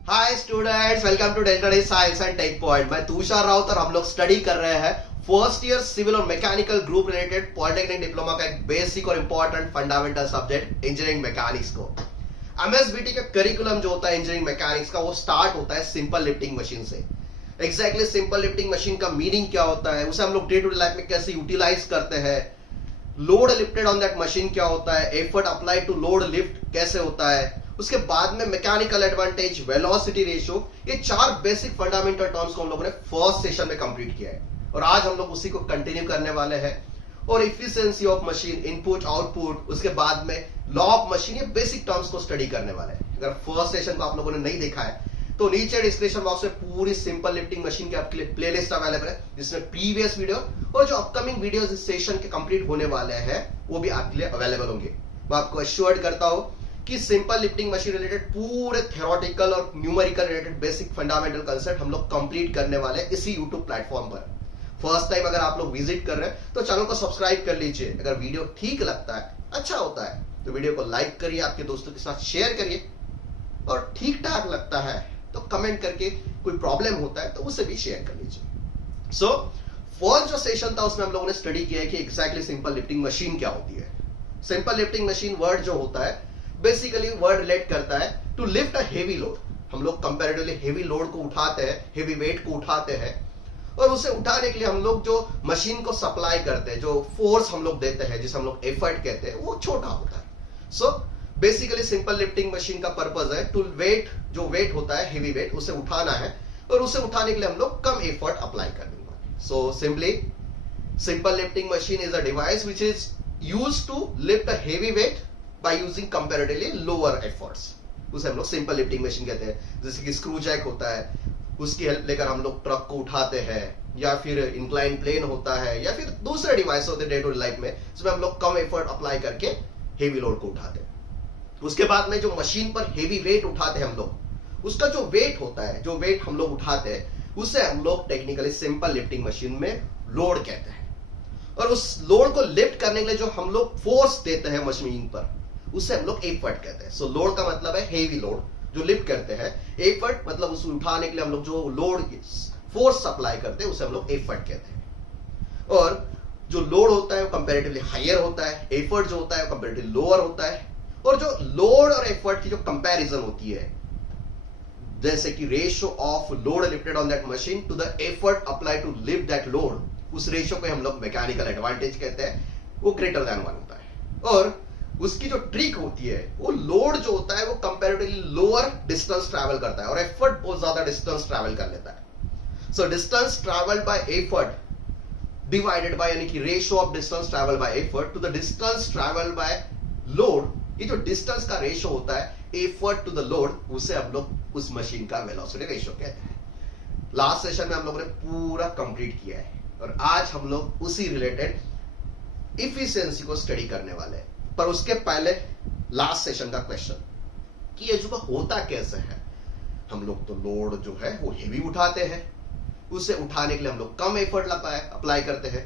Hi students, welcome to Delta science and tech point. मैं तुषार राउत और हम लोग स्टडी कर रहे हैं फर्स्ट ईयर सिविल और mechanical group related polytechnic diploma का एक बेसिक और important fundamental subject engineering mechanics को। एमएसबीटी का करिकुलम जो होता है इंजीनियरिंग मैकेनिक्स का, वो स्टार्ट होता है सिंपल लिफ्टिंग मशीन से। एग्जैक्टली सिंपल लिफ्टिंग मशीन का मीनिंग क्या होता है, उसे हम लोग डे टू डे लाइफ में कैसे यूटिलाइज करते हैं, load lifted on that machine क्या होता है, effort apply to load lift कैसे होता है, उसके बाद में मैकेनिकल एडवांटेज, वेलोसिटी रेशियो, ये चार बेसिक फंडामेंटल टर्म्स को हम लोगों ने फर्स्ट सेशन में कंप्लीट किया है और आज हम लोग उसी को कंटिन्यू करने वाले हैं। और efficiency of machine, input output, उसके बाद में लॉ ऑफ मशीन, ये बेसिक टर्म्स को स्टडी करने वाले हैं। अगर फर्स्ट सेशन को आप लोगों ने नहीं देखा है तो नीचे डिस्क्रिप्शन बॉक्स में पूरी सिंपल लिफ्टिंग मशीन के आपके लिए प्लेलिस्ट अवेलेबल है, जिसमें प्रीवियस वीडियो और जो अपकमिंग वीडियोस इस सेशन के कंप्लीट होने वाले हैं वो भी आपके लिए अवेलेबल होंगे। मैं आपको एश्योर्ड करता हूं कि सिंपल लिफ्टिंग मशीन रिलेटेड पूरे थ्योरेटिकल और numerical related basic fundamental concept हम लोग कंप्लीट करने वाले हैं इसी यूट्यूब प्लेटफॉर्म पर। फर्स्ट टाइम अगर आप लोग विजिट कर रहे हैं तो चैनल को सब्सक्राइब कर लीजिए। अगर वीडियो ठीक लगता है, अच्छा होता है, तो वीडियो को लाइक करिए, आपके दोस्तों के साथ शेयर करिए, और ठीक ठाक लगता है तो कमेंट करके, कोई प्रॉब्लम होता है तो उसे भी शेयर कर लीजिए। सो फर्स्ट जो सेशन था उसमें हम लोगों ने स्टडी किया है कि एग्जैक्टली सिंपल लिफ्टिंग मशीन क्या होती है। सिंपल लिफ्टिंग मशीन वर्ड जो होता है बेसिकली वर्ड रिलेट करता है to lift a heavy load. हम लोग कंपैरेटिवली हेवी लोड को उठाते हैं, हेवी वेट को उठाते हैं, और उसे उठाने के लिए हम लोग जो मशीन को सप्लाई करते हैं, जो फोर्स हम लोग देते हैं, जिसे हम लोग एफर्ट कहते हैं, वो छोटा होता है। So basically simple lifting machine का पर्पज है टू वेट, जो वेट होता है हेवी वेट, उसे उठाना है, और उसे उठाने के लिए हम लोग कम एफर्ट अप्लाई कर देंगे। So simply simple lifting machine is a device which is used to lift a heavy weight by using comparatively lower efforts। उसे हम लोग सिंपल लिफ्टिंग मशीन कहते हैं। जैसे कि स्क्रू जैक होता है, उसकी हेल्प लेकर हम लोग ट्रक को उठाते हैं, या फिर इंक्लाइन प्लेन होता है, या फिर दूसरे डिवाइस होते हैं डे टू डे लाइफ में, जिसमें हम लोग कम एफर्ट अप्लाई करके हेवी लोड को उठाते हैं। उसके बाद में जो मशीन पर हेवी वेट उठाते हैं हम लोग, उसका जो वेट होता है, जो वेट हम लोग उठाते हैं, उसे हम लोग टेक्निकली सिंपल लिफ्टिंग मशीन में लोड कहते हैं। और उस लोड को लिफ्ट करने के लिए जो हम लोग फोर्स देते हैं मशीन पर, उसे हम लोग एफर्ट कहते हैं। सो लोड का मतलब है हेवी लोड जो लिफ्ट करते हैं, एफर्ट मतलब उसे उठाने के लिए हम लोग जो लोड फोर्स सप्लाई करते हैं, उसे हम लोग एफर्ट कहते हैं। और जो लोड होता है वो कंपैरेटिवली हायर होता है, एफर्ट जो होता है वो कंपैरेटिवली लोअर होता है। और जो लोड और एफर्ट की जो कंपैरिजन होती है, जैसे कि ratio of load lifted on that machine to the effort apply to lift that load, उस रेशियो को हम लोग मैकेनिकल एडवांटेज कहते हैं, वो ग्रेटर देन 1 होता है। और उसकी जो ट्रिक होती है, वो लोड जो होता है वो कंपैरेटिवली लोअर डिस्टेंस ट्रैवल करता है और एफर्ट बहुत ज्यादा डिस्टेंस ट्रैवल कर लेता है। So distance travelled by effort divided by, यानी कि ratio of distance travel by effort to the distance travel by load, ये जो डिस्टेंस का रेशियो होता है एफर्ट टू द लोड, उसे हम लोग उस मशीन का वेलोसिटी रेशियो कहते हैं। लास्ट सेशन में हम लोगों ने पूरा कंप्लीट किया है और आज हम लोग उसी रिलेटेड इफिशिएंसी को स्टडी करने वाले हैं। पर उसके पहले लास्ट सेशन का क्वेश्चन कि ये जो होता कैसे है। हम लोग तो लोड जो है वो हेवी उठाते हैं, उसे उठाने के लिए हम लोग कम एफर्ट अप्लाई करते हैं।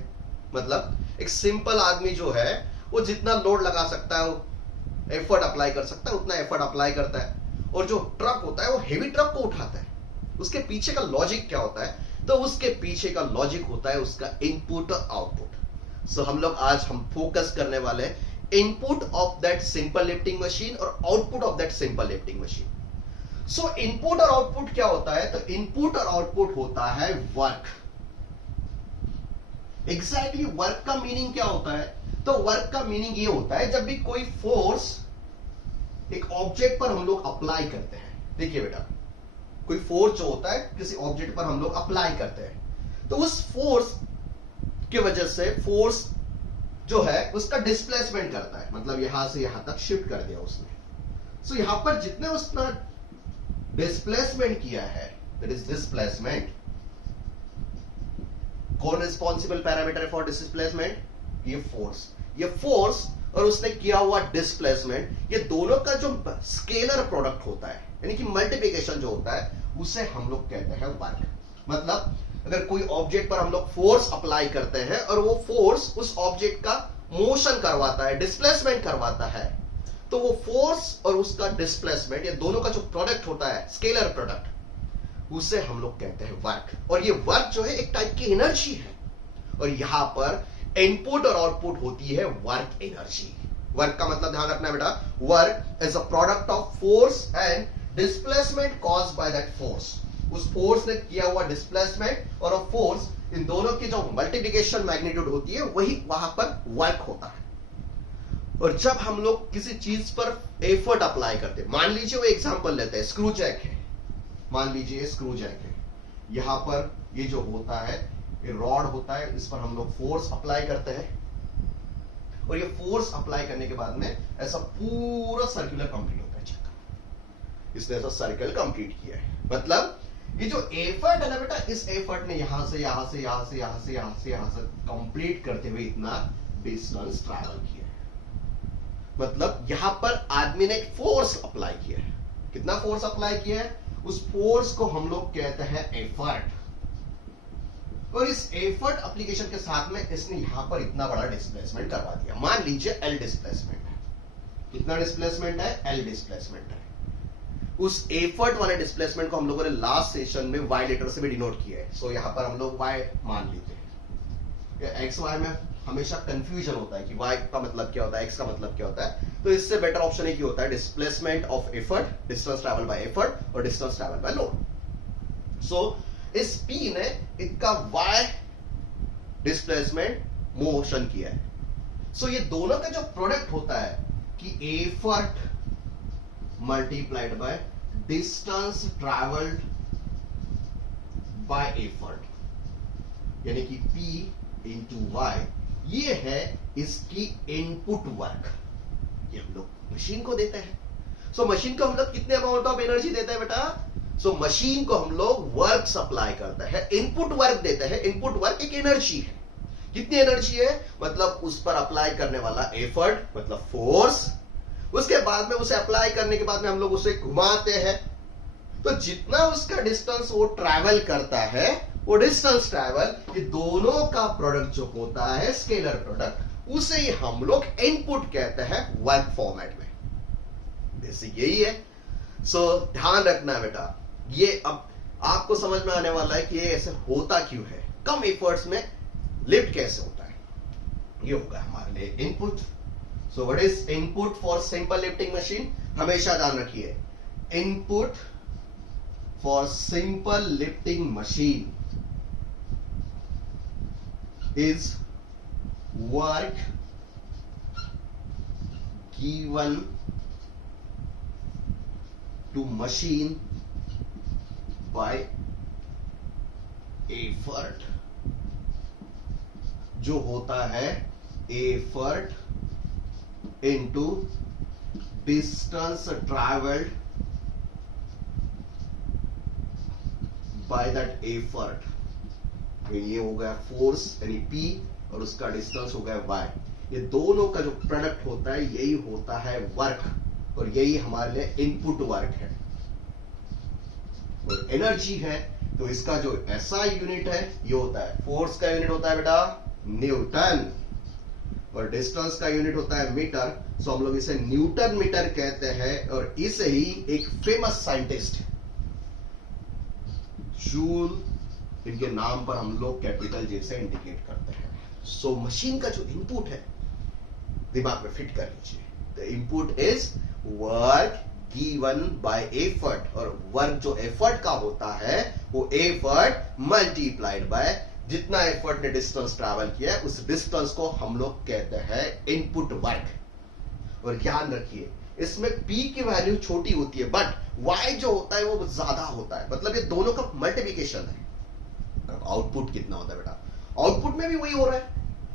मतलब एक सिंपल आदमी जो है वो जितना लोड लगा सकता है, वो एफर्ट अप्लाई कर सकता है, उतना एफर्ट अप्लाई करता है। और जो ट्रक होता है वो हेवी ट्रक को उठाता है। उसके पीछे का लॉजिक क्या होता है? तो उसके पीछे का लॉजिक होता है उसका इनपुट और आउटपुट। सो हम लोग आज फोकस करने वाले हैं input of that simple lifting machine और output of that simple lifting machine. So input और आउटपुट क्या होता है? तो इनपुट और आउटपुट होता है वर्क। एग्जैक्टली वर्क का मीनिंग क्या होता है? तो वर्क का मीनिंग ये होता है जब भी कोई फोर्स एक ऑब्जेक्ट पर हम लोग अप्लाई करते हैं। देखिए बेटा, कोई फोर्स जो होता है किसी ऑब्जेक्ट पर हम लोग अप्लाई करते हैं, तो उस फोर्स की वजह से फोर्स जो है उसका डिस्प्लेसमेंट करता है, मतलब यहां से यहां तक शिफ्ट कर दिया उसने। सो यहां पर जितने उसने डिस्प्लेसमेंट किया है, दैट इज डिस्प्लेसमेंट। कौन रिस्पॉन्सिबल पैरामीटर फॉर डिस्प्लेसमेंट? ये फोर्स। ये फोर्स और उसने किया हुआ डिस्प्लेसमेंट, ये दोनों का जो स्केलर प्रोडक्ट होता है, यानी कि मल्टीप्लिकेशन जो होता है, उसे हम लोग कहते हैं वर्क। मतलब अगर कोई ऑब्जेक्ट पर हम लोग फोर्स अप्लाई करते हैं और वो फोर्स उस ऑब्जेक्ट का मोशन करवाता है, डिस्प्लेसमेंट करवाता है, तो वो फोर्स और उसका डिस्प्लेसमेंट, ये दोनों का जो प्रोडक्ट होता है, स्केलर प्रोडक्ट, उसे हम लोग कहते हैं वर्क। और ये वर्क जो है एक टाइप की एनर्जी है, और यहां पर इनपुट और आउटपुट होती है वर्क एनर्जी। वर्क का मतलब ध्यान रखना बेटा, work is a product of force and displacement caused by that force. उस फोर्स ने किया हुआ डिस्प्लेसमेंट और फोर्स, इन दोनों की जो मल्टीप्लिकेशन मैग्नीट्यूड होती है, वही वहां पर वर्क होता है। और जब हम लोग किसी चीज पर एफर्ट अप्लाई करते हैं, मान लीजिए वो एग्जांपल लेते हैं, स्क्रू जैक है, मान लीजिए स्क्रू जैक है, यहां पर ये जो होता है, ये रॉड होता है, इस पर हम लोग फोर्स अप्लाई करते हैं, और ये फोर्स अप्लाई करने के बाद में ऐसा पूरा सर्कुलर कंप्लीट होता है चक्कर। इसने ऐसा सर्कल कंप्लीट किया है। मतलब ये जो एफर्ट है ना बेटा, इस एफर्ट ने यहां से यहां से यहां से यहां से यहां से यहां से कंप्लीट करते हुए इतना डिस्टेंस ट्रैवल किया है। मतलब यहां पर आदमी ने एक फोर्स अप्लाई किया है। कितना फोर्स अप्लाई किया है? उस फोर्स को हम लोग कहते हैं एफर्ट। और इस एफर्ट एप्लीकेशन के साथ में इसने यहां पर इतना बड़ा डिस्प्लेसमेंट करवा दिया। मान लीजिए एल डिस्प्लेसमेंट है। कितना डिस्प्लेसमेंट है? एल डिस्प्लेसमेंट है। उस एफर्ट वाले डिस्प्लेसमेंट को हम लोगों ने लास्ट सेशन में वाई लेटर से भी डिनोट किया है। सो यहां पर हम लोग वाई मान लेते हैं। एक्स वाई में हमेशा कंफ्यूजन होता है कि वाई का मतलब क्या होता है, एक्स का मतलब क्या होता है। तो इससे बेटर ऑप्शन एक ही होता है, displacement of effort, distance travel by effort और डिस्टेंस ट्रैवल बाय लोड। सो इस P ने इसका y डिस्प्लेसमेंट मोशन किया है। सो ये दोनों का जो प्रोडक्ट होता है कि effort multiplied by distance travelled by effort, यानी कि P इंटू वाई, ये है इसकी इनपुट वर्क। ये हम लोग मशीन को देते हैं। सो मशीन को हम लोग कितने अमाउंट ऑफ एनर्जी देते हैं बेटा? सो मशीन को हम लोग वर्क सप्लाई करते हैं, इनपुट वर्क देते हैं। इनपुट वर्क एक एनर्जी है। कितनी एनर्जी है? मतलब उस पर अप्लाई करने वाला एफर्ट, मतलब फोर्स। उसके बाद में उसे अप्लाई करने के बाद में हम लोग उसे घुमाते हैं। तो जितना उसका डिस्टेंस वो ट्रैवल करता है, वो डिस्टेंस ट्रैवल, ये दोनों का प्रोडक्ट जो होता है स्केलर प्रोडक्ट, उसे ही हम लोग इनपुट कहते हैं वर्क फॉर्मेट में। बेसिक यही है। सो ध्यान रखना बेटा, ये अब आपको समझ में आने वाला है कि ये ऐसे होता क्यों है, कम एफर्ट्स में लिफ्ट कैसे होता है। ये होगा हमारे लिए input. So what is input for simple lifting machine? हमेशा ध्यान रखिए, input for simple lifting machine is work given to machine by effort। जो होता है effort into distance traveled by that effort। ये हो गया फोर्स यानी P और उसका डिस्टेंस हो गया y। ये दोनों का जो प्रोडक्ट होता है यही होता है वर्क, और यही हमारे लिए इनपुट वर्क है। और एनर्जी है तो इसका जो SI यूनिट है ये होता है, फोर्स का यूनिट होता है बेटा न्यूटन, और डिस्टेंस का यूनिट होता है मीटर। सो हम लोग इसे न्यूटन मीटर कहते हैं। और इसे ही एक फेमस साइंटिस्ट जूल, इनके नाम पर हम लोग कैपिटल जे से इंडिकेट करते हैं। सो मशीन का जो इनपुट है दिमाग में फिट कर लीजिए, the input is work given by effort, और वर्क जो एफर्ट का होता है वो एफर्ट मल्टीप्लाइड बाय जितना एफर्ट ने डिस्टेंस ट्रैवल किया है, उस डिस्टेंस को हम लोग कहते हैं इनपुट वर्क। और ध्यान रखिए, इसमें P की वैल्यू छोटी होती है, बट Y जो होता है वो ज्यादा होता है। मतलब ये दोनों का मल्टीप्लिकेशन है। आउटपुट कितना होता है बेटा? आउटपुट में भी वही हो रहा है।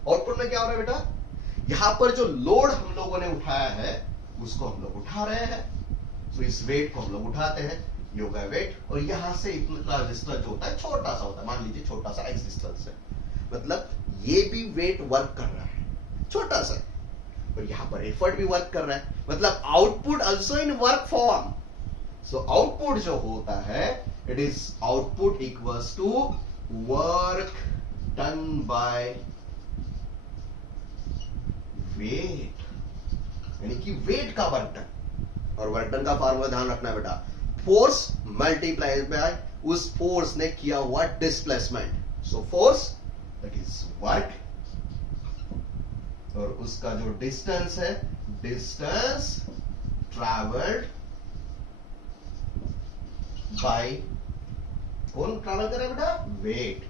आउटपुट में क्या हो रहा है बेटा? यहां पर जो लोड हम लोगों ने उठाया है उसको हम लोग उठा रहे हैं। तो इस वेट को हम लोग उठाते हैं, ये होगा वेट, और यहां से इतना डिस्टेंस जो होता है छोटा सा होता है, मान लीजिए छोटा सा x डिस्टेंस है। मतलब ये भी वेट वर्क कर रहा है छोटा सा, और यहां पर एफर्ट भी वर्क कर रहा है। मतलब output also in work form. So output जो होता है, it is output equals to work done by weight। यानी कि वेट का वर्क डन। और वर्क डन का फार्मूला ध्यान रखना है बेटा, फोर्स मल्टीप्लाइड बाय उस फोर्स ने किया हुआ displacement. So force that is work, और उसका जो डिस्टेंस है, डिस्टेंस ट्रैवल्ड बाय, कौन ट्रैवल करे बेटा? वेट।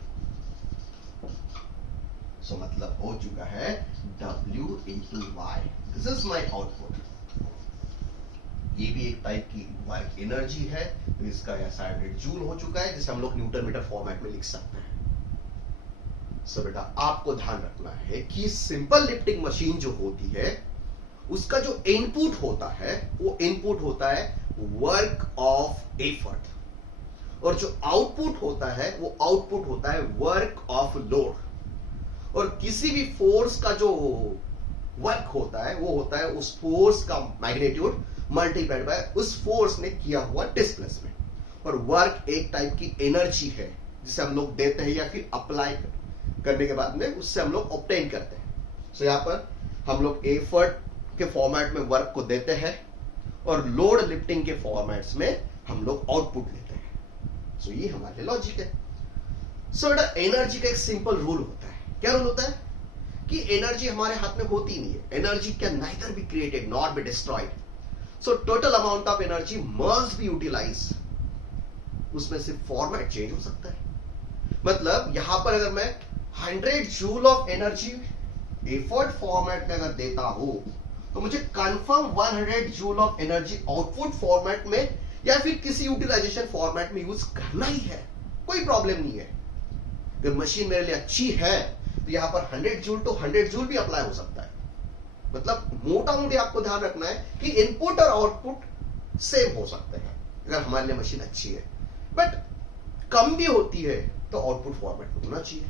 सो मतलब हो चुका है W into Y. This is my output. ये भी एक टाइप की वर्क एनर्जी है, तो इसका ऐसा जूल हो चुका है जिसे हम लोग न्यूटन मीटर फॉर्मेट में लिख सकते हैं। सो बेटा आपको ध्यान रखना है कि सिंपल लिफ्टिंग मशीन जो होती है उसका जो इनपुट होता है वो इनपुट होता है वर्क ऑफ एफर्ट, और जो आउटपुट होता है वो आउटपुट होता है वर्क ऑफ लोड। और किसी भी फोर्स का जो वर्क होता है वो होता है उस फोर्स का मैग्नीट्यूड मल्टीप्लाइड बाय उस फोर्स ने किया हुआ डिस्प्लेसमेंट। और वर्क एक टाइप की एनर्जी है जिसे हम लोग देते हैं या फिर अप्लाई करने के बाद में उससे हम लोग ऑब्टेन करते हैं। सो यहां पर हम लोग एफर्ट के फॉर्मेट में वर्क को देते हैं और लोड लिफ्टिंग के फॉर्मेट्स में हम लोग आउटपुट लेते हैं। सो ये हमारे लॉजिक है। सो बेटा एनर्जी का एक सिंपल रूल होता है। क्या रूल होता है कि एनर्जी हमारे हाथ में होती नहीं है। Energy can neither be created not be destroyed. So total amount of energy must be utilise. उसमें सिर्फ फॉर्मेट चेंज हो सकता है। मतलब यहां पर अगर मैं 100 joule of energy effort format में अगर देता हूं तो मुझे confirm 100 joule of energy output format में या फिर किसी यूटिलाइजेशन फॉर्मेट में यूज करना ही है। कोई प्रॉब्लम नहीं है। अगर मशीन मेरे लिए अच्छी है तो यहां पर 100 जूल तो 100 जूल भी अप्लाई हो सकता है। मतलब मोटा मोटी आपको ध्यान रखना है कि इनपुट और आउटपुट सेम हो सकते हैं अगर हमारे लिए मशीन अच्छी है, बट कम भी होती है तो आउटपुट फॉर्मेट में होना चाहिए।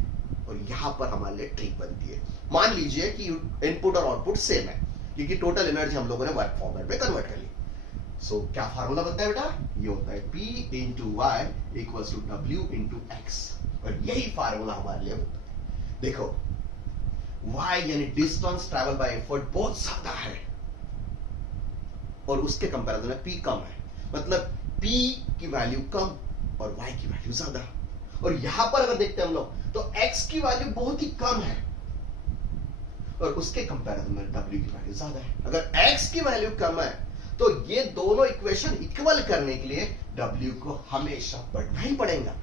और यहां पर हमारे लिए ट्रिक बनती है। मान लीजिए कि इनपुट और आउटपुट सेम है क्योंकि टोटल एनर्जी हम लोगों ने वर्क फॉर्मेट में कन्वर्ट कर ली। सो क्या फार्मूला बनता है बेटा? ये होता है P into Y equals to W into X. और यही फार्मूला हमारे लिए होता है। देखो y यानी डिस्टेंस ट्रैवल बाय एफर्ट बहुत ज्यादा है और उसके कंपैरिजन में P कम है। मतलब P की वैल्यू कम और y की वैल्यू ज्यादा। और यहां पर अगर देखते हैं हम लोग तो x की वैल्यू बहुत ही कम है और उसके कंपैरिजन में w की वैल्यू ज्यादा है। अगर x की वैल्यू कम है तो ये दोनों इक्वेशन इक्वल करने के लिए w को हमेशा बढ़ना ही पड़ेगा।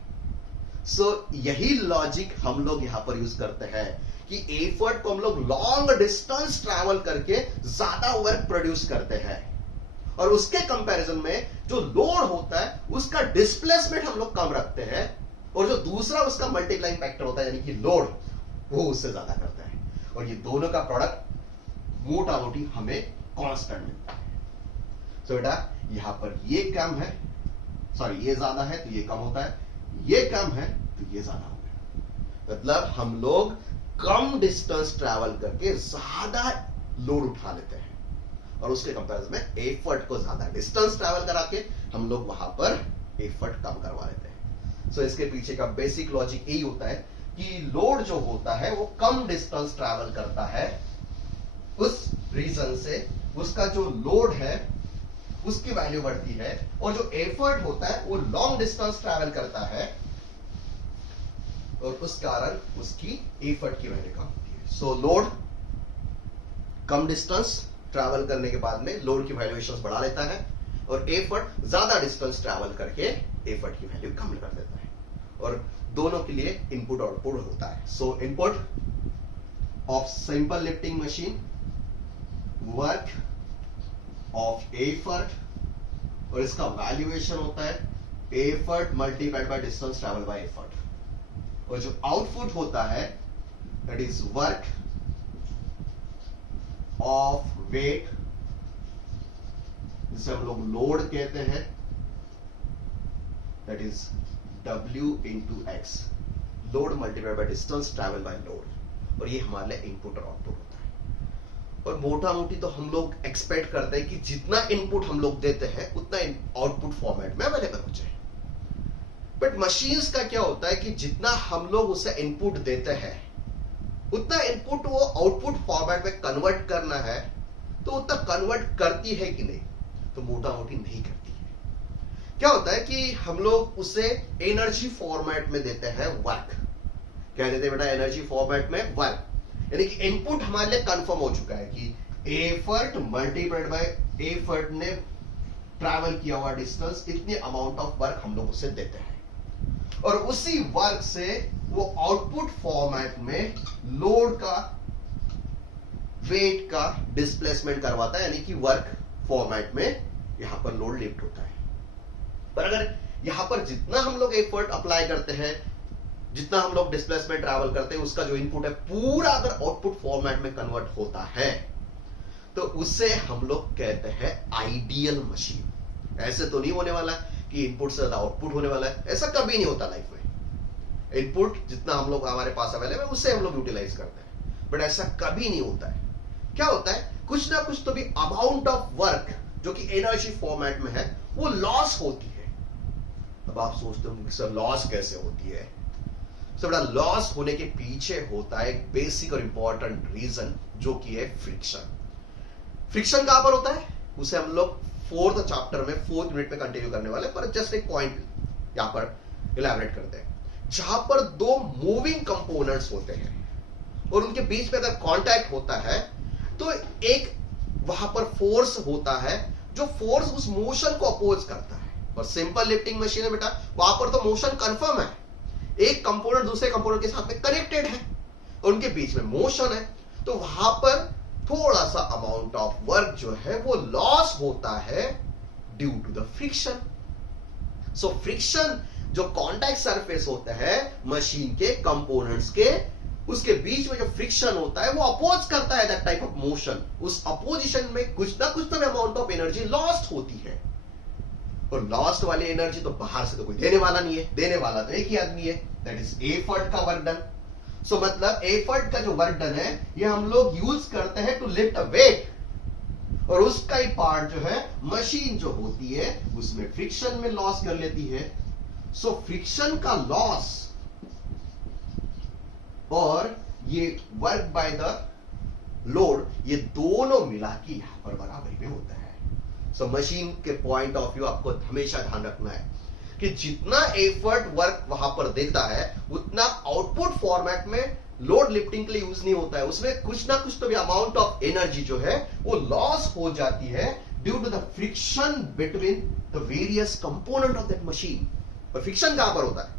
सो यही लॉजिक हम लोग यहां पर यूज करते हैं कि एफर्ट को हम लोग लॉन्ग डिस्टेंस ट्रैवल करके ज्यादा वर्क प्रोड्यूस करते हैं और उसके कंपैरिजन में जो लोड होता है उसका डिस्प्लेसमेंट हम लोग कम रखते हैं और जो दूसरा उसका मल्टीप्लाइंग फैक्टर होता है यानी कि लोड वो उससे ज्यादा करता है। और ये दोनों का प्रोडक्ट मोटा मोटी हमें कांस्टेंट मिलता है। सो बेटा यहां पर ये कम है, सॉरी ये ज्यादा है तो ये कम होता है, ये कम है तो ये ज्यादा हो गया। मतलब हम लोग कम डिस्टेंस ट्रैवल करके ज्यादा लोड उठा लेते हैं और उसके कंपैरिजन में एफर्ट को ज्यादा डिस्टेंस ट्रैवल करा के हम लोग वहां पर एफर्ट कम करवा लेते हैं। सो इसके पीछे का बेसिक लॉजिक यही होता है कि लोड जो होता है वो कम डिस्टेंस ट्रैवल करता है, उस रीजन से उसका जो लोड है उसकी वैल्यू बढ़ती है और जो एफर्ट होता है वो लॉन्ग डिस्टेंस ट्रैवल करता है और उस कारण उसकी एफर्ट की वैल्यू कम होती है। सो लोड कम डिस्टेंस ट्रैवल करने के बाद में लोड की वैल्यूएशंस बढ़ा लेता है और एफर्ट ज्यादा डिस्टेंस ट्रैवल करके एफर्ट की वैल्यू कम कर देता है और दोनों के लिए इनपुट आउटपुट होता है। So input of simple lifting machine, work of effort और इसका वैल्यूएशन होता है effort multiplied by distance travel by effort और जो आउटपुट होता है that is work of weight जिसे हम लोग लोड कहते हैं, that is W into X, load multiplied by distance travel by load. और ये हमारे लिए इनपुट और आउटपुट होता है। और मोटा मोटी तो हम लोग एक्सपेक्ट करते हैं कि जितना इनपुट हम लोग देते हैं उतना आउटपुट फॉर्मेट में अवेलेबल हो जाए। बट मशीन्स का क्या होता है कि जितना हम लोग उसे इनपुट देते हैं उतना इनपुट वो आउटपुट फॉर्मेट में कन्वर्ट करना है तो उतना कन्वर्ट करती है कि नहीं? तो मोटा मोटी नहीं करती है। क्या होता है कि हम लोग उसे एनर्जी फॉर्मेट में देते हैं वर्क। क्या देते हैं बेटा? एनर्जी फॉर्मेट में वर्क, यानी कि इनपुट हमारे लिए कंफर्म हो चुका है कि एफर्ट मल्टीप्लाइड बाय एफर्ट ने ट्रैवल किया हुआ डिस्टेंस, इतनी अमाउंट ऑफ वर्क हम लोग उसे देते हैं, और उसी वर्क से वो आउटपुट फॉर्मेट में लोड का, वेट का डिस्प्लेसमेंट करवाता है, यानी कि वर्क फॉर्मेट में यहां पर लोड लिफ्ट होता है। पर अगर यहां पर जितना हम लोग एफर्ट अप्लाई करते हैं, जितना हम लोग डिस्प्लेसमेंट ट्रैवल करते हैं, उसका जो इनपुट है पूरा अगर आउटपुट फॉर्मेट में कन्वर्ट होता है, तो उसे हम लोग कहते हैं आइडियल मशीन। ऐसे तो नहीं होने वाला कि इनपुट से ज्यादा आउटपुट होने वाला है, ऐसा कभी नहीं होता लाइफ में। इनपुट जितना हम लोग हमारे पास अवेलेबल है उससे हम लोग यूटिलाइज करते हैं, बट ऐसा कभी नहीं होता है। क्या होता है? कुछ ना कुछ तो भी अमाउंट ऑफ वर्क जो कि एनर्जी फॉर्मेट में है वो लॉस होती है। अब आप सोचते हो सर लॉस कैसे होती है? सबसे बड़ा लॉस होने के पीछे होता है एक बेसिक और इंपॉर्टेंट रीजन, जो कि है फ्रिक्शन। फ्रिक्शन कहां पर होता है उसे हम लोग 4th चैप्टर में 4th यूनिट में कंटिन्यू करने वाले, पर जस्ट एक पॉइंट यहां पर इलैबोरेट करते हैं। जहां पर दो मूविंग कंपोनेंट्स होते हैं और उनके बीच में अगर कांटेक्ट होता है, तो एक वहां पर फोर्स होता है जो फोर्स उस मोशन को अपोज करता है। और सिंपल लिफ्टिंग मशीन है बेटा, वहां पर तो मोशन कंफर्म है, एक कंपोनेंट दूसरे कंपोनेंट के साथ में कनेक्टेड है और उनके बीच में मोशन है, तो वहां पर थोड़ा सा अमाउंट ऑफ वर्क जो है वो लॉस होता है due to the friction. So friction जो कांटेक्ट सरफेस होता है मशीन के कंपोनेंट्स के, उसके बीच में जो फ्रिक्शन होता है वो अपोज करता है दैट टाइप ऑफ मोशन। उस अपोजिशन में कुछ ना कुछ तो अमाउंट ऑफ एनर्जी लॉस्ट होती है, और लॉस्ट वाली एनर्जी तो बाहर से तो कोई देने वाला नहीं है, देने वाला तो एक ही आदमी है, दैट इज एफर्ट का वर्क डन। सो मतलब एफर्ट का जो वर्क डन है ये हम लोग यूज करते हैं टू लिफ्ट अ वेट, और उसका ही पार्ट जो है मशीन जो होती है उसमें फ्रिक्शन में लॉस कर लेती है। सो फ्रिक्शन का लॉस और ये वर्क बाय द लोड, ये दोनों मिला के यहां पर बराबरी में होता है। सो मशीन के पॉइंट ऑफ व्यू आपको हमेशा ध्यान रखना है कि जितना एफर्ट वर्क वहां पर देता है उतना आउटपुट फॉर्मेट में लोड लिफ्टिंग के लिए यूज नहीं होता है, उसमें कुछ ना कुछ तो भी अमाउंट ऑफ एनर्जी जो है वो लॉस हो जाती है due to the friction between the various component of that machine. और फ्रिक्शन कहां पर होता है?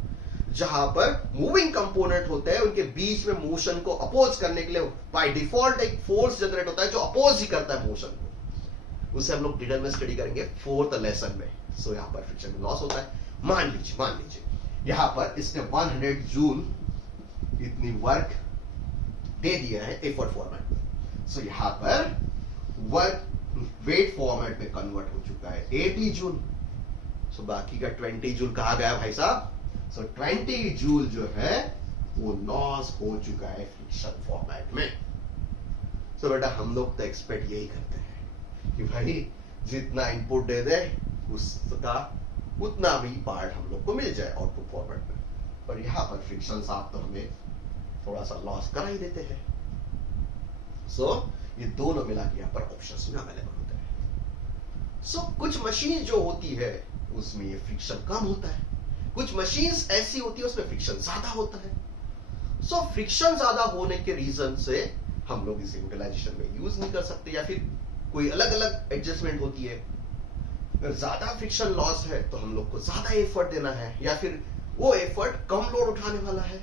जहां पर मूविंग कंपोनेंट होते हैं उनके बीच में मोशन को अपोज करने के लिए बाय डिफॉल्ट एक फोर्स जनरेट होता है जो अपोज ही करता है मोशन को। उसे हम लोग डिटेल में स्टडी करेंगे 4th लेसन में। सो यहां पर फ्रिक्शन में लॉस होता है। मान लीजिए यहां पर इसने 100 जूल इतनी वर्क दे दिया है एफर्ट फॉर्मेट में। सो यहां पर वर्क वेट फॉर्मेट में कन्वर्ट हो चुका है 80 जूल। सो बाकी का 20 जूल कहां गया भाई साहब? सो 20 जूल जो है वो लॉस हो चुका है फ्रिक्शन फॉर्मेट में। सो बेटा हम लोग तो एक्सपेक्ट यही करते हैं कि भाई जितना इनपुट दे दे उसका उतना भी पार्ट हम लोग को मिल जाए आउटपुट फॉर्मेट में, पर यहां पर फ्रिक्शन साहब तो हमें थोड़ा सा लॉस करा ही देते हैं। सो ये दोनों मिला के यहां पर ऑप्शंस में अवेलेबल होते हैं। सो कुछ मशीन जो होती है उसमें ये फ्रिक्शन कम होता है, कुछ मशीन्स ऐसी होती है उसमें फ्रिक्शन ज्यादा होता है। सो फ्रिक्शन ज्यादा होने के रीजन से हम लोग इसे यूटिलाइजेशन में यूज नहीं कर सकते, या फिर कोई अलग अलग एडजस्टमेंट होती है। अगर ज्यादा फ्रिक्शन लॉस है तो हम लोग को ज्यादा एफर्ट देना है, या फिर वो एफर्ट कम लोड उठाने वाला है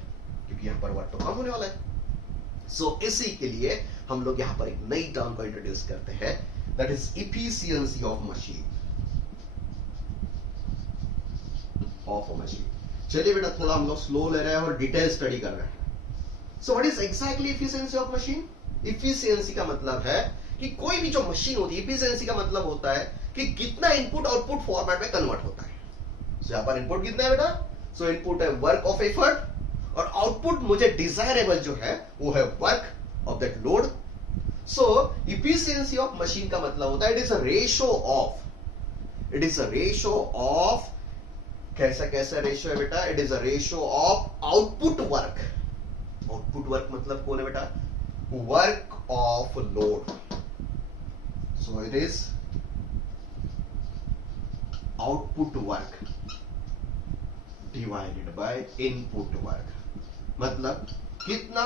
क्योंकि यहां पर वर्क तो कम होने वाला है। सो इसी के लिए हम लोग यहां पर एक नई टर्म को इंट्रोड्यूस करते हैं, that is efficiency of machine. चलिए बेटा थोड़ा हम लोग स्लो ले रहे हैं और डिटेल स्टडी कर रहे हैं। सो what is exactly efficiency of machine? Efficiency का मतलब है कि कोई भी जो मशीन होती है, इफिशियंसी का मतलब होता है कि कितना इनपुट आउटपुट फॉर्मेट में कन्वर्ट होता है। सो यहां पर इनपुट कितना है बेटा? सो इनपुट है वर्क ऑफ एफर्ट, और आउटपुट मुझे डिजायरेबल जो है वो है work of that load. So efficiency of machine का मतलब होता है it is a ratio of कैसा रेशो है बेटा? It is a ratio of output work. Output work मतलब कौन है बेटा? Work of load. So it is output work divided by input work, मतलब कितना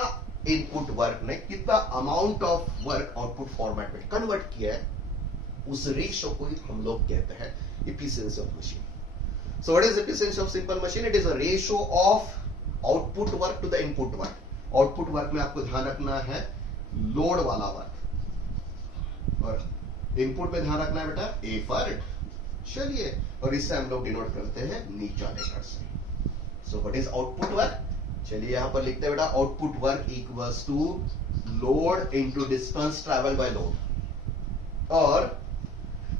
इनपुट वर्क ने कितना amount of work output format में कन्वर्ट किया है, उस रेशियो को हम लोग कहते हैं efficiency of machine. So what is efficiency of simple machine? It is a ratio of output work to the input work. Output work में आपको ध्यान रखना है लोड वाला वर्क, और इनपुट में ध्यान रखना है बेटा एफर्ट. चलिए, और इससे हम लोग डिनोट करते हैं नीचा लेटर से. So what is output work? चलिए यहां पर लिखते हैं बेटा output work equals to load into distance travel by load, और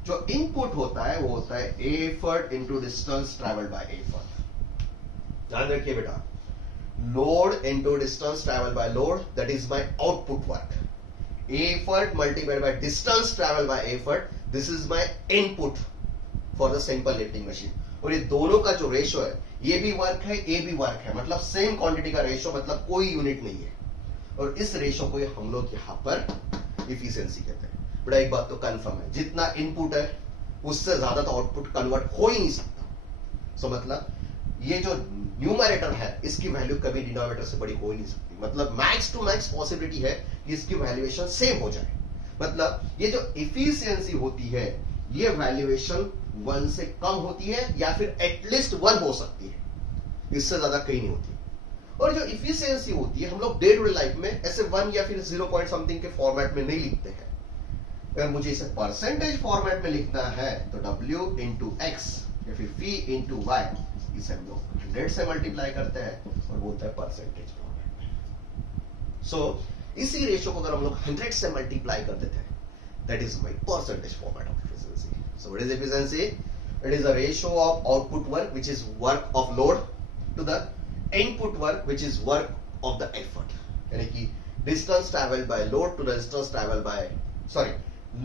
जो इनपुट होता है वो होता है effort into distance travel by effort. ध्यान रखिए बेटा, load into distance travel by load, that is my output work. Effort multiplied by distance travel by effort, this is my input for the simple lifting machine. और ये दोनों का जो ratio है, ये भी वर्क है ये भी वर्क है, मतलब सेम क्वांटिटी का रेशियो, मतलब कोई यूनिट नहीं है. और इस रेशियो को हम लोग यहां पर इफिशिएंसी कहते हैं. बड़ा एक बात तो कंफर्म है, जितना इनपुट है उससे ज्यादा तो आउटपुट कन्वर्ट हो ही नहीं सकता. सो मतलब ये जो न्यूमरेटर है इसकी वैल्यू कभी डिनोमिनेटर से बड़ी हो ही नहीं सकती. मतलब मैक्स टू मैक्स पॉसिबिलिटी है कि इसकी वैल्यूएशन सेम हो जाए. मतलब ये जो इफिशिएंसी होती है ये वैल्यूएशन 1 से कम होती है या फिर एटलीस्ट 1 हो सकती है, इससे ज्यादा कहीं नहीं होती. और जो इफिशिएंसी होती है हम लोग डे टू डे लाइफ में ऐसे 1 या फिर 0 पॉइंट समथिंग के फॉर्मेट में नहीं लिखते हैं. अगर मुझे इसे परसेंटेज फॉर्मेट में लिखना है तो W इंटू एक्स या फिर V इंटू वाई, इसे हम लोग 100 से मल्टीप्लाई करते हैं और बोलते हैं परसेंटेज फॉर्मेट में. सो इसी रेशियो को अगर हम लोग 100 से मल्टीप्लाई कर देते हैं, that is my percentage format of efficiency. So what is efficiency? It is a ratio of output work which is work of load to the input work which is work of the effort. यानी कि distance travelled by load to the distance travelled by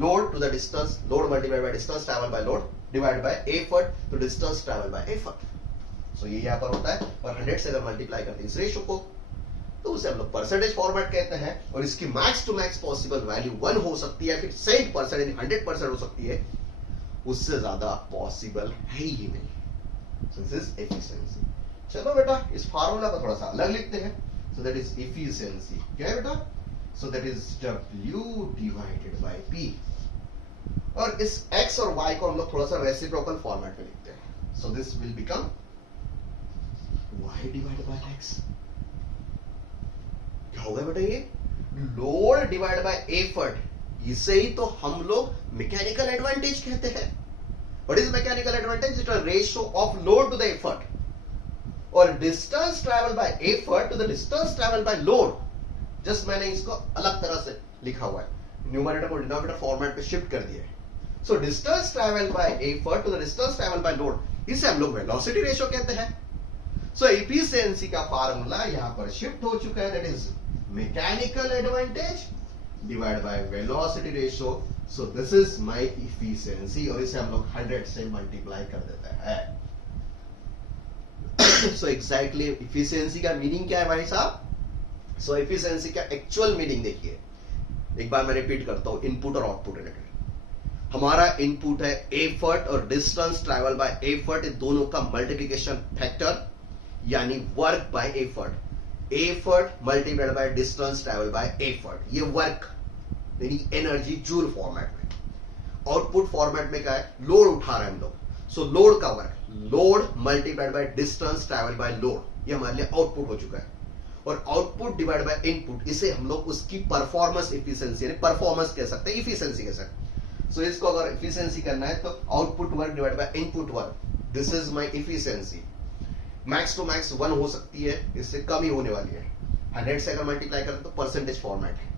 load to the distance, load multiplied by distance traveled by load divided by effort to distance traveled by effort. So ये यहाँ पर होता है, और 100 से अगर मल्टीप्लाई करते हैं इस रेशियो को तो उसे हम लोग परसेंटेज फॉर्मेट कहते हैं. और इसकी max to max possible value 1 हो सकती है, फिर 100% 100% हो सकती है, उससे ज्यादा पॉसिबल है ही नहीं. So this is efficiency. चलो बेटा इस फार्मूला को थोड़ा सा अलग लिखते हैं. So that is efficiency. क्या है बेटा? So that is W divided by P. और इस X और Y को हम लोग थोड़ा सा रेसिप्रोकल फॉर्मेट में लिखते हैं. So this will become Y divided by X. क्या होगा बेटा ये? लोड डिवाइड बाय एफर्ट, इसे ही तो हम लोग मैकेनिकल एडवांटेज कहते हैं. What is mechanical advantage? It's a ratio of load to the effort. और distance travel by effort to the distance travel by load. Just मैंने इसको अलग तरह से लिखा हुआ है, न्यूमरेटर को डिनोमिनेटर फॉर्मेट पे शिफ्ट कर दिया है. So distance travel by effort to the distance travel by load, इसे हम लोग वेलोसिटी रेशियो कहते हैं. सो एफिशिएंसी का फार्मूला यहां पर शिफ्ट हो चुका है, that is mechanical advantage divide by velocity ratio. So this is my efficiency, और इसे हम लोग 100 से मल्टीप्लाई कर देते हैं. सो एग्जैक्टली एफिशिएंसी का मीनिंग क्या है भाई साहब? सो एफिशिएंसी का एक्चुअल मीनिंग देखिए, एक बार मैं रिपीट करता हूं, इनपुट और आउटपुट रिलेटेड. हमारा इनपुट है एफर्ट और डिस्टेंस ट्रैवल बाय एफर्ट, इन दोनों का मल्टीप्लिकेशन फैक्टर यानी work by effort. Effort multiplied by distance travel by effort, ये वर्क यानी एनर्जी जूल फॉर्मेट में. आउटपुट फॉर्मेट में क्या है? लोड उठा रहे हैं हम लोग. सो लोड का work, load multiplied by distance travel by load, ये हमारे लिए आउटपुट हो चुका है. और आउटपुट डिवाइड बाय इनपुट, इसे हम लोग उसकी परफॉर्मेंस एफिशिएंसी यानी परफॉर्मेंस कह सकते हैं, एफिशिएंसी कह सकते हैं. सो इसको अगर एफिशिएंसी करना है तो output work divide by input work, this is my efficiency. Max to max 1 हो सकती है, इससे कम ही होने वाली है. 100 से अगर मल्टीप्लाई करें तो परसेंटेज फॉर्मेट है.